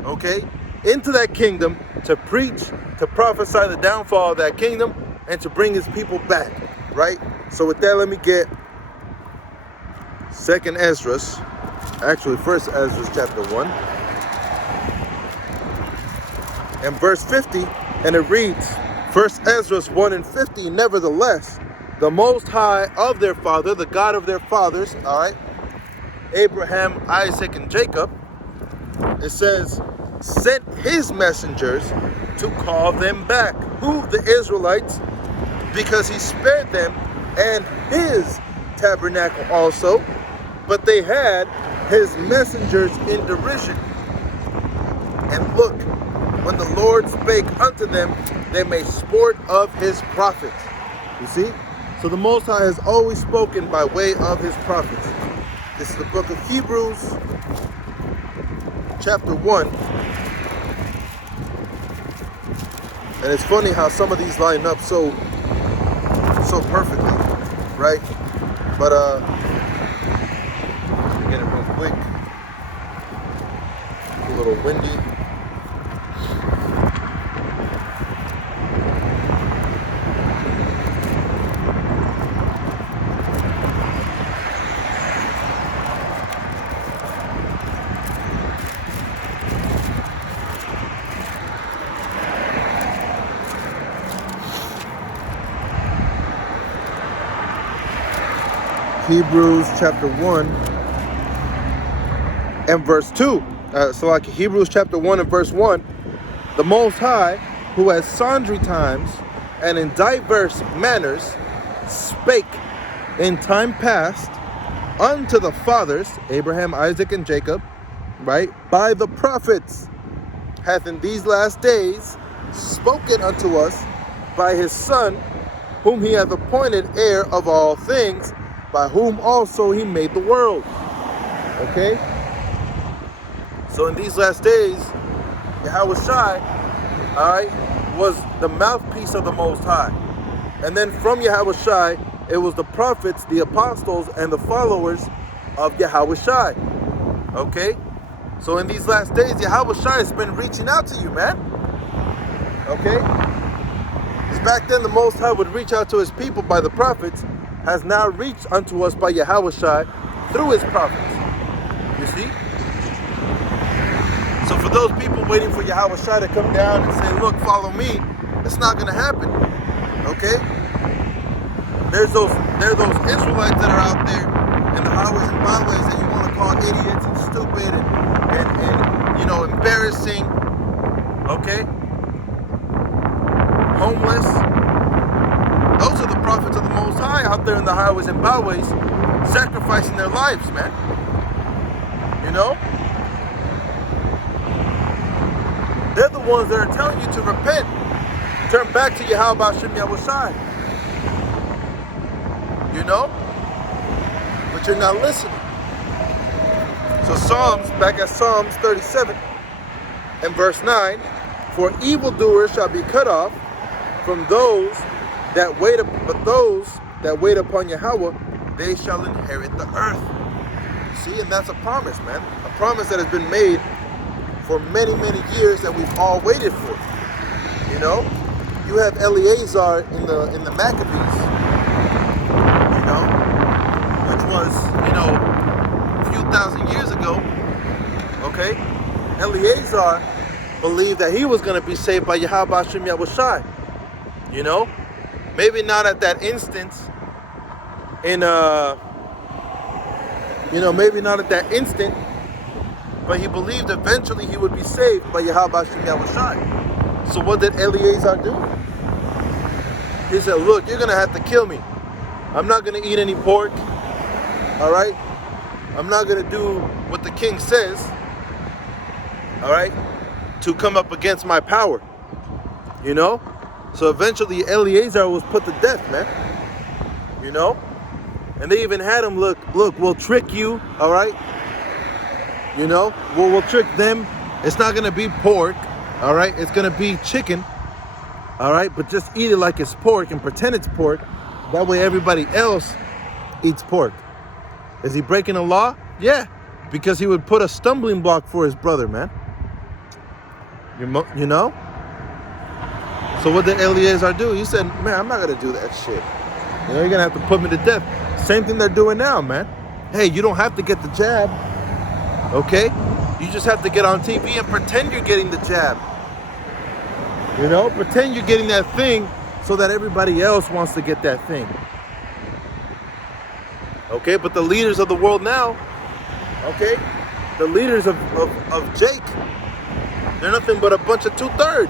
okay, into that kingdom to preach, to prophesy the downfall of that kingdom, and to bring His people back, right? So with that, let me get 2nd Esdras, actually 1st Esdras chapter 1, and verse 50, and it reads, 1st Esdras 1 and 50, nevertheless, the Most High of their father, the God of their fathers, all right, Abraham, Isaac, and Jacob, it says, sent His messengers to call them back. Who? The Israelites, because He spared them and His tabernacle also, but they had His messengers in derision. And look, when the Lord spake unto them, they made sport of His prophets. You see? So the Most High has always spoken by way of His prophets. This is the book of Hebrews, chapter 1. And it's funny how some of these line up so perfectly, right? But get it real quick. A little windy. Hebrews chapter 1 and verse 2. So like Hebrews chapter 1 and verse 1, the Most High, who has sundry times and in diverse manners spake in time past unto the fathers, Abraham, Isaac, and Jacob, right, by the prophets, hath in these last days spoken unto us by His Son, whom He hath appointed heir of all things, by whom also He made the world. Okay? So in these last days, Yahweh Shai, alright, was the mouthpiece of the Most High. And then from Yahweh Shai, it was the prophets, the apostles, and the followers of Yahweh Shai. Okay? So in these last days, Yahweh Shai has been reaching out to you, man. Okay? Because back then, the Most High would reach out to His people by the prophets, has now reached unto us by Yahweh Shai through His prophets. You see? So for those people waiting for Yahweh Shai to come down and say, look, follow me, it's not going to happen. Okay? There are those Israelites that are out there in the highways and byways that you want to call idiots and stupid and you know, embarrassing. Okay? Homeless. Those are the prophets of the Most High out there in the highways and byways, sacrificing their lives, man. You know? They're the ones that are telling you to repent. Turn back to Yahweh Shem Yahweh Shai. You know? But you're not listening. So back at Psalms 37 and verse 9, for evildoers shall be cut off from those that wait, but those that wait upon Yahweh, they shall inherit the earth. See, and that's a promise, man. A promise that has been made for many, many years that we've all waited for. You know, you have Eleazar in the Maccabees, you know, which was, you know, a few thousand years ago. Okay, Eleazar believed that he was going to be saved by Yahweh Shem Yahweh Shai. You know. Maybe not at that instance, maybe not at that instant, but he believed eventually he would be saved by Yahweh Shem Yahweh Shai. So what did Eleazar do? He said, look, you're going to have to kill me. I'm not going to eat any pork, all right? I'm not going to do what the king says, all right, to come up against my power, you know? So eventually Eleazar was put to death, man. You know? And they even had them, look, we'll trick you, all right? You know, we'll trick them. It's not going to be pork, all right? It's going to be chicken, all right? But just eat it like it's pork and pretend it's pork. That way everybody else eats pork. Is he breaking the law? Yeah, because he would put a stumbling block for his brother, man. You know? So what did Eleazar do? He said, man, I'm not going to do that shit. You know, you're going to have to put me to death. Same thing they're doing now, man. Hey, you don't have to get the jab, okay? You just have to get on TV and pretend you're getting the jab. You know, pretend you're getting that thing so that everybody else wants to get that thing. Okay, but the leaders of the world now, okay, the leaders of Jake, they're nothing but a bunch of 2/3.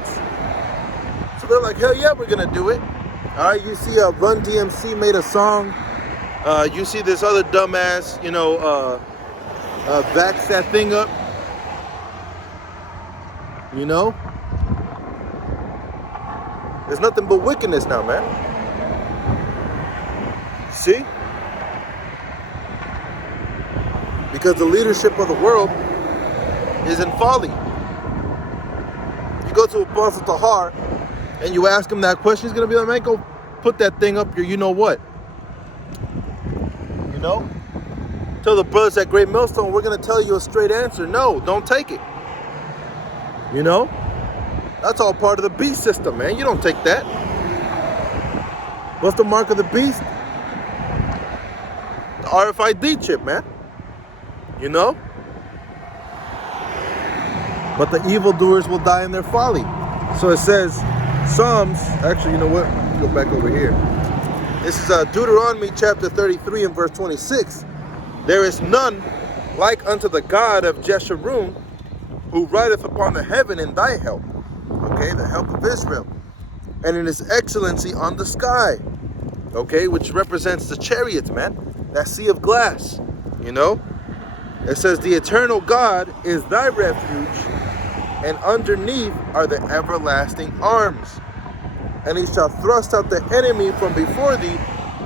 So they're like, hell yeah, we're gonna do it. All right, you see Run DMC made a song. You see this other dumbass, you know, vax that thing up. You know? There's nothing but wickedness now, man. See? Because the leadership of the world is in folly. You go to Apostle Tahar and you ask him that question, he's going to be like, man, go put that thing up your you-know-what. You know? Tell the brothers at Great Millstone, we're going to tell you a straight answer. No, don't take it. You know? That's all part of the beast system, man. You don't take that. What's the mark of the beast? The RFID chip, man. You know? But the evildoers will die in their folly. So it says, Psalms, actually, you know what? Let's go back over here. This is Deuteronomy chapter 33 and verse 26. There is none like unto the God of Jeshurun, who rideth upon the heaven in thy help. Okay, the help of Israel. And in his excellency on the sky. Okay, which represents the chariots, man. That sea of glass. You know? It says, the eternal God is thy refuge, and underneath are the everlasting arms. And he shall thrust out the enemy from before thee,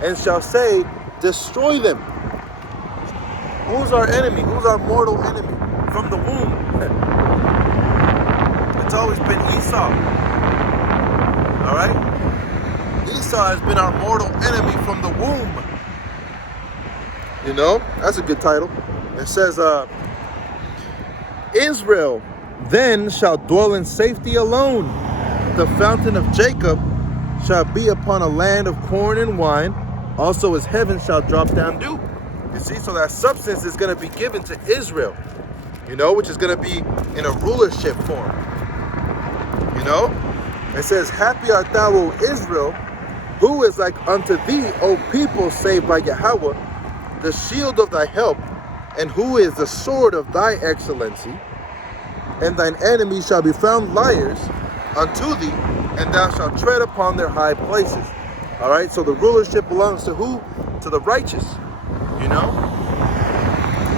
and shall say, destroy them. Who's our enemy? Who's our mortal enemy? From the womb. It's always been Esau. Alright? Esau has been our mortal enemy from the womb. You know? That's a good title. It says, Israel then shall dwell in safety alone. The fountain of Jacob shall be upon a land of corn and wine. Also his heaven shall drop down dew. You see, so that substance is going to be given to Israel. You know, which is going to be in a rulership form. You know? It says, happy art thou, O Israel, who is like unto thee, O people saved by Yahweh, the shield of thy help, and who is the sword of thy excellency. And thine enemies shall be found liars unto thee, and thou shalt tread upon their high places. All right, so the rulership belongs to who? To the righteous. You know?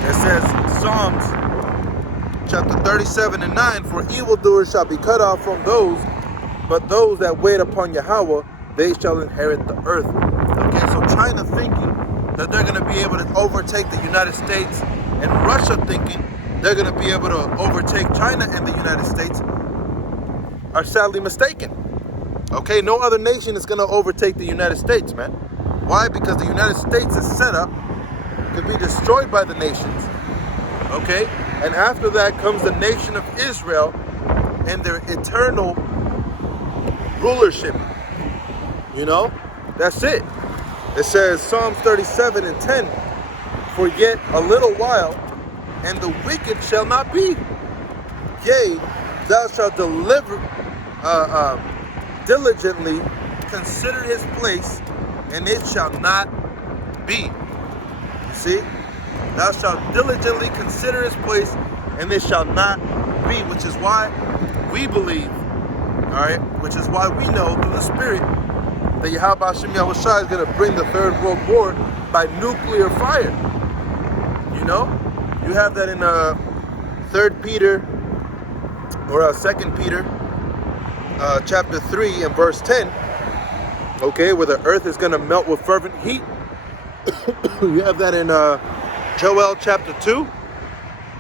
It says, Psalms chapter 37 and 9, for evildoers shall be cut off from those, but those that wait upon Yahweh, they shall inherit the earth. Okay, so China thinking that they're going to be able to overtake the United States, and Russia thinking they're going to be able to overtake China and the United States, are sadly mistaken. Okay, no other nation is going to overtake the United States, man. Why? Because the United States is set up to be destroyed by the nations. Okay, and after that comes the nation of Israel and their eternal rulership. You know, that's it. It says, Psalms 37 and 10, for yet a little while, and the wicked shall not be. Yea, thou shalt diligently consider his place, and it shall not be. You see? Thou shalt diligently consider his place, and it shall not be, which is why we believe, all right, which is why we know through the Spirit that Yahweh Hashem Yahushua is going to bring the Third World War by nuclear fire. You know? You have that in 3 Peter, or 2 Peter, chapter 3 and verse 10, okay, where the earth is going to melt with fervent heat. You have that in Joel chapter 2,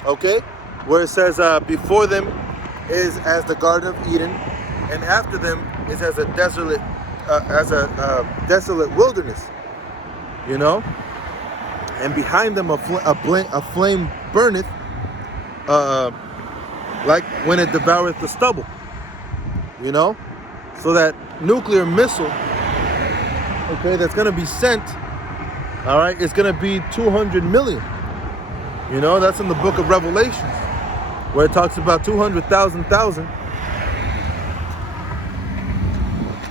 okay, where it says, before them is as the Garden of Eden, and after them is as a desolate wilderness, you know, and behind them a flame burneth, like when it devoureth the stubble, you know. So that nuclear missile, okay, that's going to be sent, all right, it's going to be 200 million. You know, that's in the book of Revelations, where it talks about 200,000.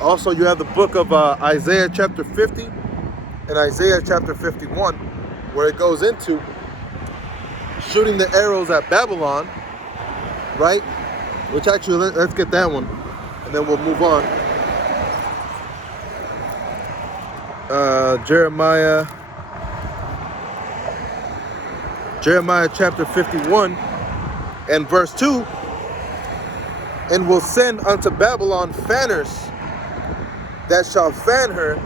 Also, you have the book of Isaiah chapter 50 and Isaiah chapter 51, where it goes into shooting the arrows at Babylon, right? Which actually, let's get that one, and then we'll move on. Jeremiah chapter 51 and verse 2, and will send unto Babylon fanners that shall fan her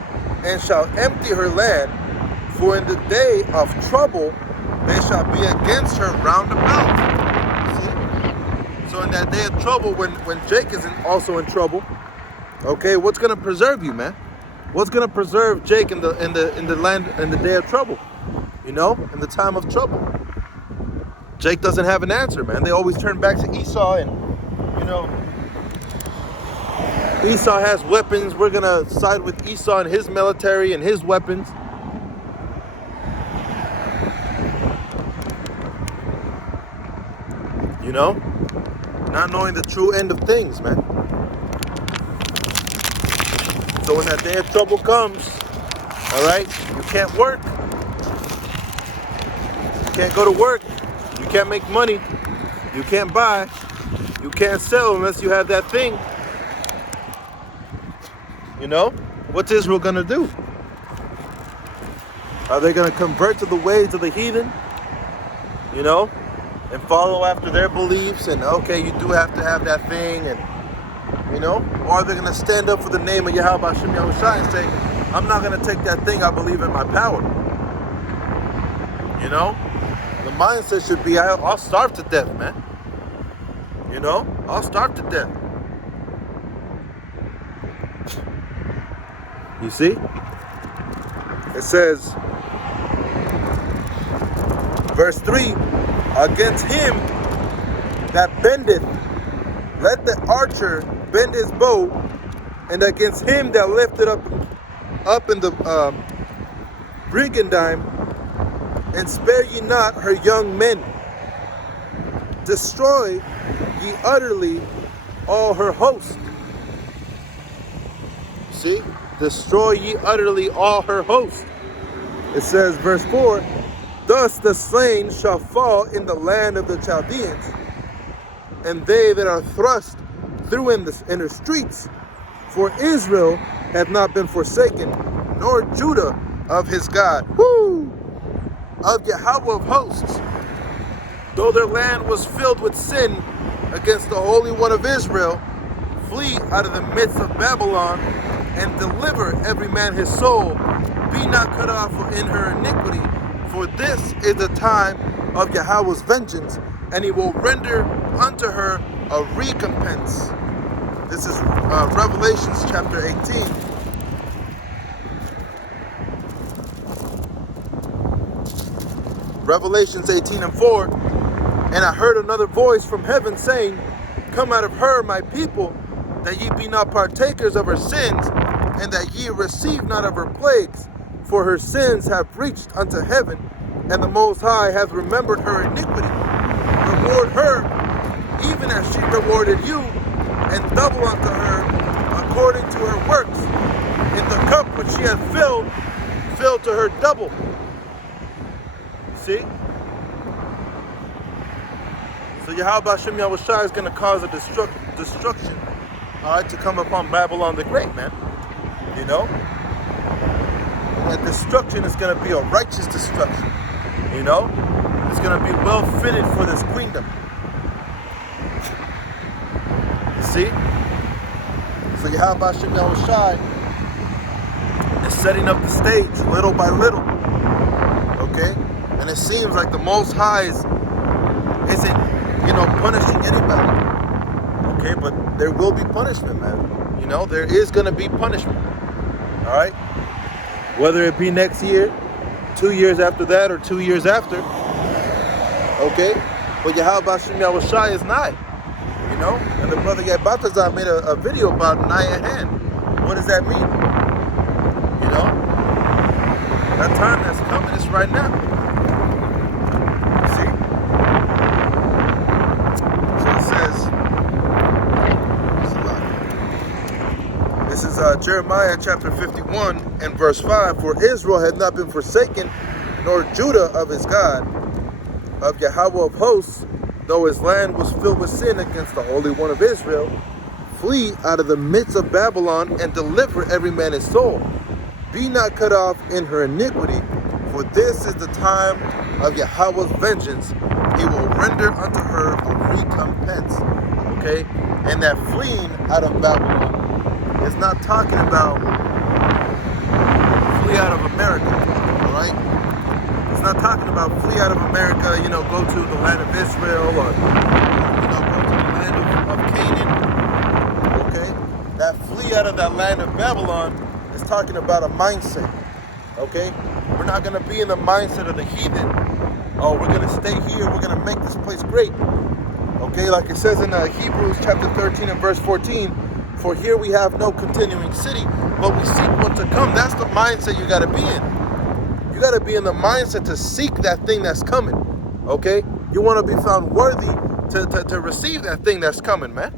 and shall empty her land, for in the day of trouble they shall be against her round about. See? So in that day of trouble, when Jake is also in trouble, okay, what's gonna preserve you, man? What's gonna preserve Jake in the land in the day of trouble? You know, in the time of trouble. Jake doesn't have an answer, man. They always turn back to Esau, and you know, Esau has weapons. We're gonna side with Esau and his military and his weapons. You know, not knowing the true end of things, man. So when that day of trouble comes, all right, you can't work. You can't go to work. You can't make money. You can't buy. You can't sell unless you have that thing. You know, what's Israel gonna do? Are they gonna convert to the ways of the heathen? You know, and follow after their beliefs, and okay, you do have to have that thing, and you know, or are they gonna stand up for the name of Yahweh Hashem Yahushai and say, I'm not gonna take that thing, I believe in my power. You know, the mindset should be, I'll starve to death, man. You know, I'll starve to death. You see? It says, verse 3, against him that bendeth, let the archer bend his bow, and against him that lifted up in the brigandine, and spare ye not her young men. Destroy ye utterly all her host. See? Destroy ye utterly all her host. It says, verse 4, thus the slain shall fall in the land of the Chaldeans, and they that are thrust through in her streets. For Israel hath not been forsaken, nor Judah of his God. Woo! Of Yahweh of hosts. Though their land was filled with sin against the Holy One of Israel, flee out of the midst of Babylon, and deliver every man his soul. Be not cut off in her iniquity, for this is the time of Yahweh's vengeance, and he will render unto her a recompense. This is Revelations chapter 18. Revelations 18 and 4. And I heard another voice from heaven saying, come out of her, my people, that ye be not partakers of her sins, and that ye receive not of her plagues. For her sins have reached unto heaven, and the Most High hath remembered her iniquity. Reward her, even as she rewarded you, and double unto her according to her works. In the cup which she hath filled, fill to her double. See? So Yahweh Hashem Yahushai is going to cause a destruction, all right, to come upon Babylon the Great, man. You know? And that destruction is going to be a righteous destruction. You know? It's going to be well fitted for this queendom. You see? So Yahweh Hashem Yahushai is setting up the stage little by little. Okay? And it seems like the Most High isn't, punishing anybody. Okay? But there will be punishment, man. There is going to be punishment. All right? Whether it be next year, 2 years after that, or 2 years after. Okay? But Yahweh Bashim Yahushai is nigh. And the brother Yabbatazar made a video about nigh at hand. What does that mean? That time that's coming is right now. See? So it says, this is Jeremiah chapter 51 and verse 5. For Israel had not been forsaken, nor Judah of his God, of Yahweh of hosts, though his land was filled with sin against the Holy One of Israel. Flee out of the midst of Babylon and deliver every man his soul. Be not cut off in her iniquity, for this is the time of Yahweh's vengeance. He will render unto her a recompense. Okay? And that fleeing out of Babylon is not talking about flee out of America. Alright? It's not talking about flee out of America, go to the land of Israel, or, go to the land of Canaan. Okay? That flee out of that land of Babylon is talking about a mindset. Okay? We're not going to be in the mindset of the heathen. Oh, we're going to stay here. We're going to make this place great. Okay? Like it says in Hebrews chapter 13 and verse 14, for here we have no continuing city, but we seek one to come. That's the mindset you got to be in. You got to be in the mindset to seek that thing that's coming. Okay? You want to be found worthy to receive that thing that's coming, man.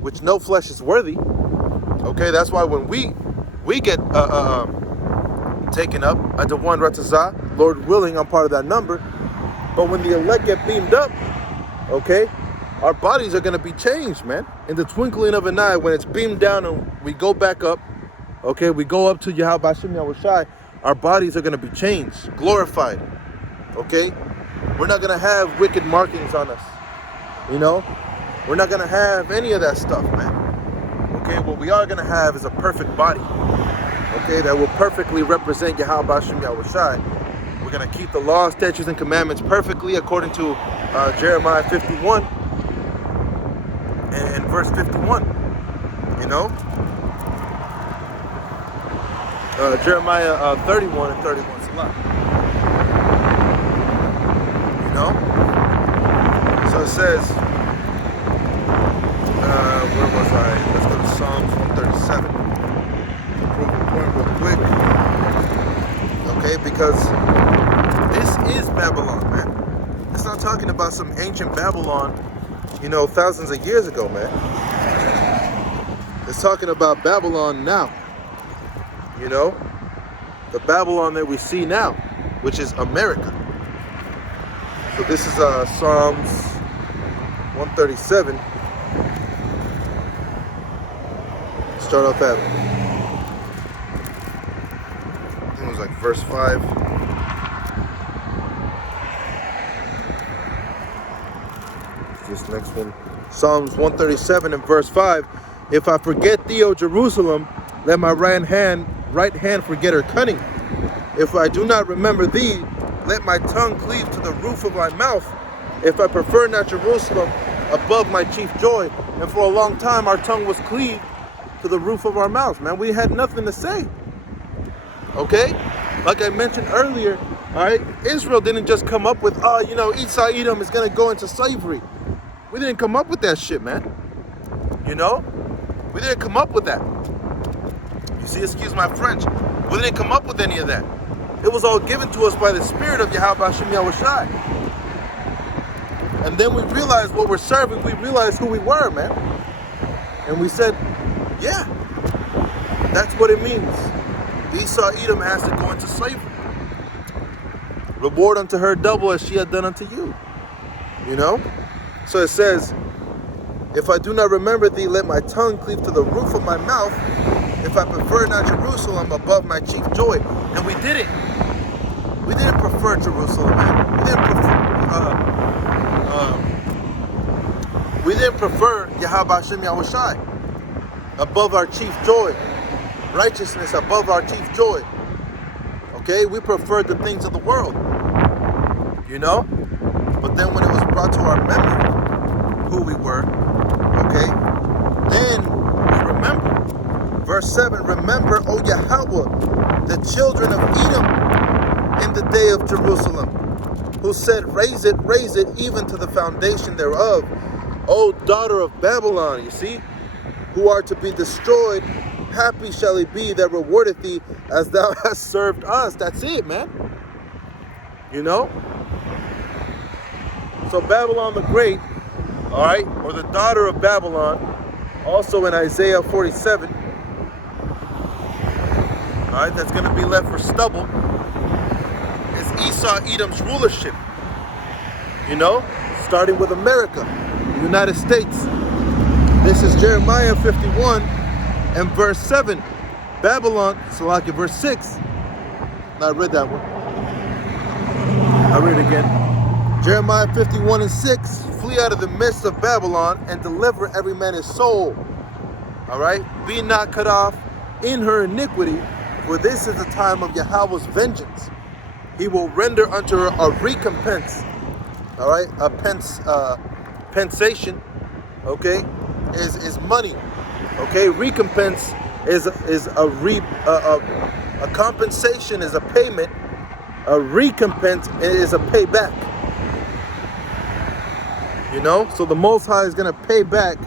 Which no flesh is worthy. Okay? That's why when we get taken up unto one Ratazah, Lord willing, I'm part of that number. But when the elect get beamed up, okay, our bodies are going to be changed, man. In the twinkling of an eye, when it's beamed down and we go back up, okay, we go up to Yahweh Bashim Yahushai, our bodies are going to be changed, glorified. Okay? We're not going to have wicked markings on us. We're not going to have any of that stuff, man. Okay? What we are going to have is a perfect body. Okay? That will perfectly represent Yahweh Bashim Yahushai. We're going to keep the law, statutes, and commandments perfectly according to Jeremiah 51 and verse 51. Jeremiah 31 and 31 Salah. So it says, where was I? Let's go to Psalms 137. Prove the point real quick. Okay, because this is Babylon, man. It's not talking about some ancient Babylon, thousands of years ago, man. It's talking about Babylon now. The Babylon that we see now, which is America. So this is Psalms 137. Start off at, I think it was like verse 5. This next one. Psalms 137 and verse 5. If I forget thee, O Jerusalem, let my right hand forget her cunning. If I do not remember thee, let my tongue cleave to the roof of my mouth. If I prefer not Jerusalem above my chief joy. And for a long time, our tongue was cleaved to the roof of our mouth, man. We had nothing to say. Okay? Like I mentioned earlier, all right, Israel didn't just come up with, Esau Edom is going to go into slavery. We didn't come up with that shit, man. We didn't come up with that. You see, excuse my French. We didn't come up with any of that. It was all given to us by the Spirit of Yahweh Bashim Yahushai. And then we realized what we're serving. We realized who we were, man. And we said, yeah, that's what it means. Esau Edom has to go into slavery. Reward unto her double as she had done unto you. So it says, if I do not remember thee, let my tongue cleave to the roof of my mouth. If I prefer not Jerusalem above my chief joy. And we did it. We didn't prefer Jerusalem, man. We didn't prefer Yahweh Bashim Yahushai above our chief joy. Righteousness above our chief joy. Okay, we preferred the things of the world. You know? But then when it was brought to our memory who we were, okay, then we remember. Verse 7, remember, O Yahweh, the children of Edom in the day of Jerusalem, who said, raise it, even to the foundation thereof. O daughter of Babylon, you see, who are to be destroyed, happy shall he be that rewardeth thee as thou hast served us. That's it, man. You know? So Babylon the Great, all right, or the daughter of Babylon, also in Isaiah 47, all right, that's going to be left for stubble, is Esau Edom's rulership. You know, starting with America, the United States. This is Jeremiah 51 and verse 7. Babylon, Salakia, verse 6. I read that one. I read it again. Jeremiah 51 and 6. Flee out of the midst of Babylon and deliver every man his soul. All right? Be not cut off in her iniquity, for this is the time of Yahweh's vengeance. He will render unto her a recompense. All right? A pensation, okay, is money. Okay? Recompense is a compensation is a payment. A recompense is a payback. You know, so the Most High is going to pay back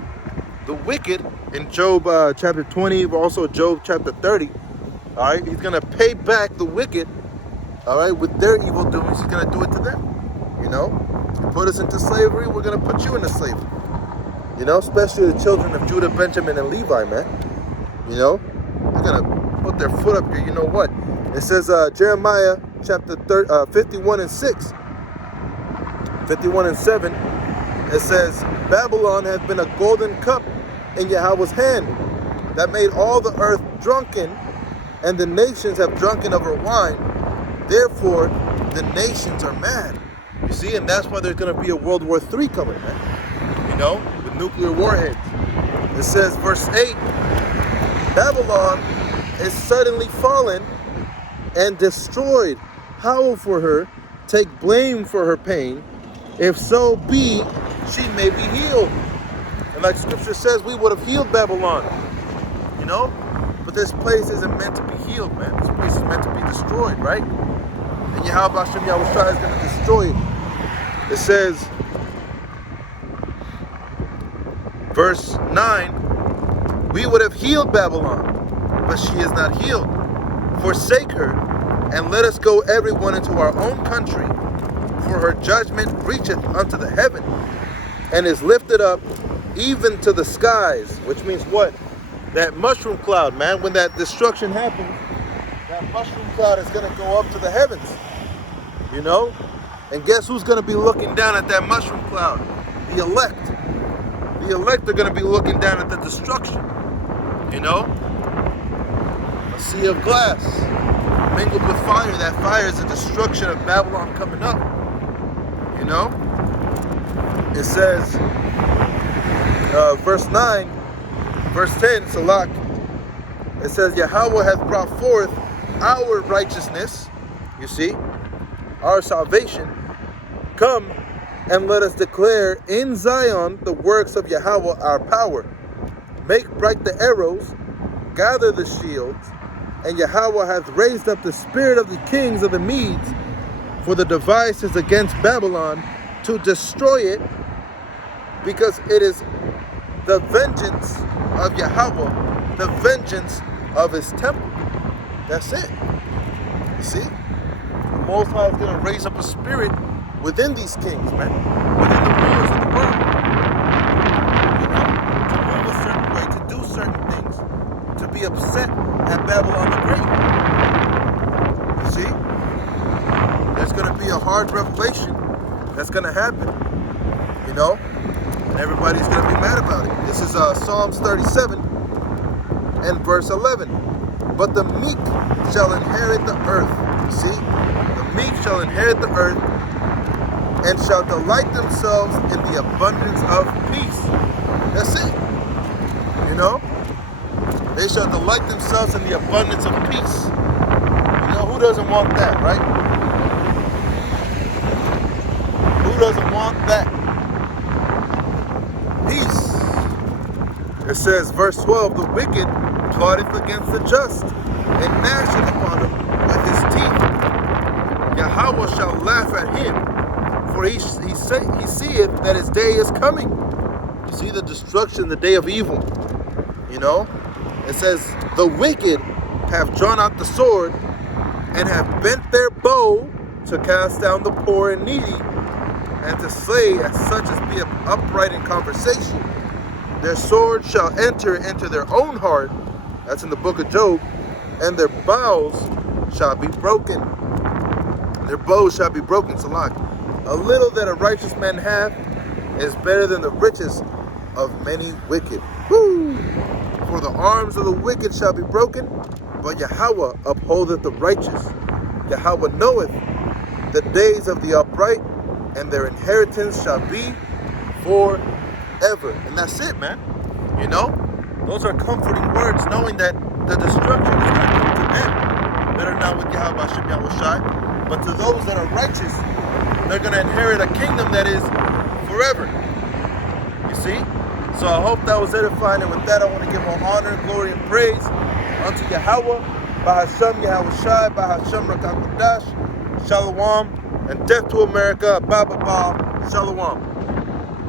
the wicked in Job chapter 20, also Job chapter 30. All right, he's going to pay back the wicked, all right, with their evil doings. He's going to do it to them. You know, you put us into slavery, we're going to put you into slavery. You know, especially the children of Judah, Benjamin, and Levi, man. You know, they're going to put their foot up here. You know what? It says Jeremiah chapter 51 and 6, 51 and 7. It says, Babylon hath been a golden cup in Yahweh's hand, that made all the earth drunken, and the nations have drunken of her wine. Therefore, the nations are mad. You see, and that's why there's going to be a World War III coming, man. You know, with nuclear warheads. It says, verse 8, Babylon is suddenly fallen and destroyed. Howl for her, take blame for her pain. If so be, she may be healed. And like scripture says, we would have healed Babylon. You know? But this place isn't meant to be healed, man. This place is meant to be destroyed, right? And Yahweh Hashem Yahushua is going to destroy it. It says, verse 9, we would have healed Babylon, but she is not healed. Forsake her, and let us go everyone into our own country. For her judgment reacheth unto the heaven, and is lifted up even to the skies. Which means what? That mushroom cloud, man. When that destruction happens, that mushroom cloud is going to go up to the heavens. You know? And guess who's going to be looking down at that mushroom cloud? The elect. The elect are going to be looking down at the destruction. You know? A sea of glass mingled with fire. That fire is the destruction of Babylon coming up. You know? It says, verse 9, verse 10, Salak, it says, Yahweh hath brought forth our righteousness, you see, our salvation. Come and let us declare in Zion the works of Yahweh our power. Make bright the arrows, gather the shields, and Yahweh hath raised up the spirit of the kings of the Medes, for the device is against Babylon to destroy it, because it is the vengeance of Yahweh, the vengeance of his temple. That's it. You see? The Most High is going to raise up a spirit within these kings, man. Within the rulers of the world. You know, to move a certain way, to do certain things, to be upset at Babylon the Great. You see? There's going to be a hard revelation that's going to happen. You know? And everybody's going to be mad about it. This is Psalms 37 and verse 11. But the meek shall inherit the earth. You see? The meek shall inherit the earth and shall delight themselves in the abundance of peace. That's it. You know? They shall delight themselves in the abundance of peace. You know, who Who doesn't want that, right? Who doesn't want that? Peace. It says, verse 12, the wicked plotteth against the just, and gnasheth upon him with his teeth. Yahweh shall laugh at him, for he seeth that his day is coming. You see the destruction, the day of evil. You know? It says, the wicked have drawn out the sword, and have bent their bow to cast down the poor and needy, and to slay as such as be upright in conversation. Their sword shall enter into their own heart, that's in the book of Job, and their bows shall be broken. Their bows shall be broken. Salah. A little that a righteous man hath is better than the riches of many wicked. Woo! For the arms of the wicked shall be broken, but Yahweh upholdeth the righteous. Yahweh knoweth the days of the upright, and their inheritance shall be forever. And that's it, man. You know? Those are comforting words, knowing that the destruction is going to come to them that are not with Yahweh Hashem Yahweh Shai. But to those that are righteous, they're going to inherit a kingdom that is forever. You see? So I hope that was edifying. And with that, I want to give all honor, glory, and praise unto Yahweh, Bahashem Yahweh Shai, Bahashem Rakakudash, Shalom, and death to America, Ba Ba Ba, Shalom.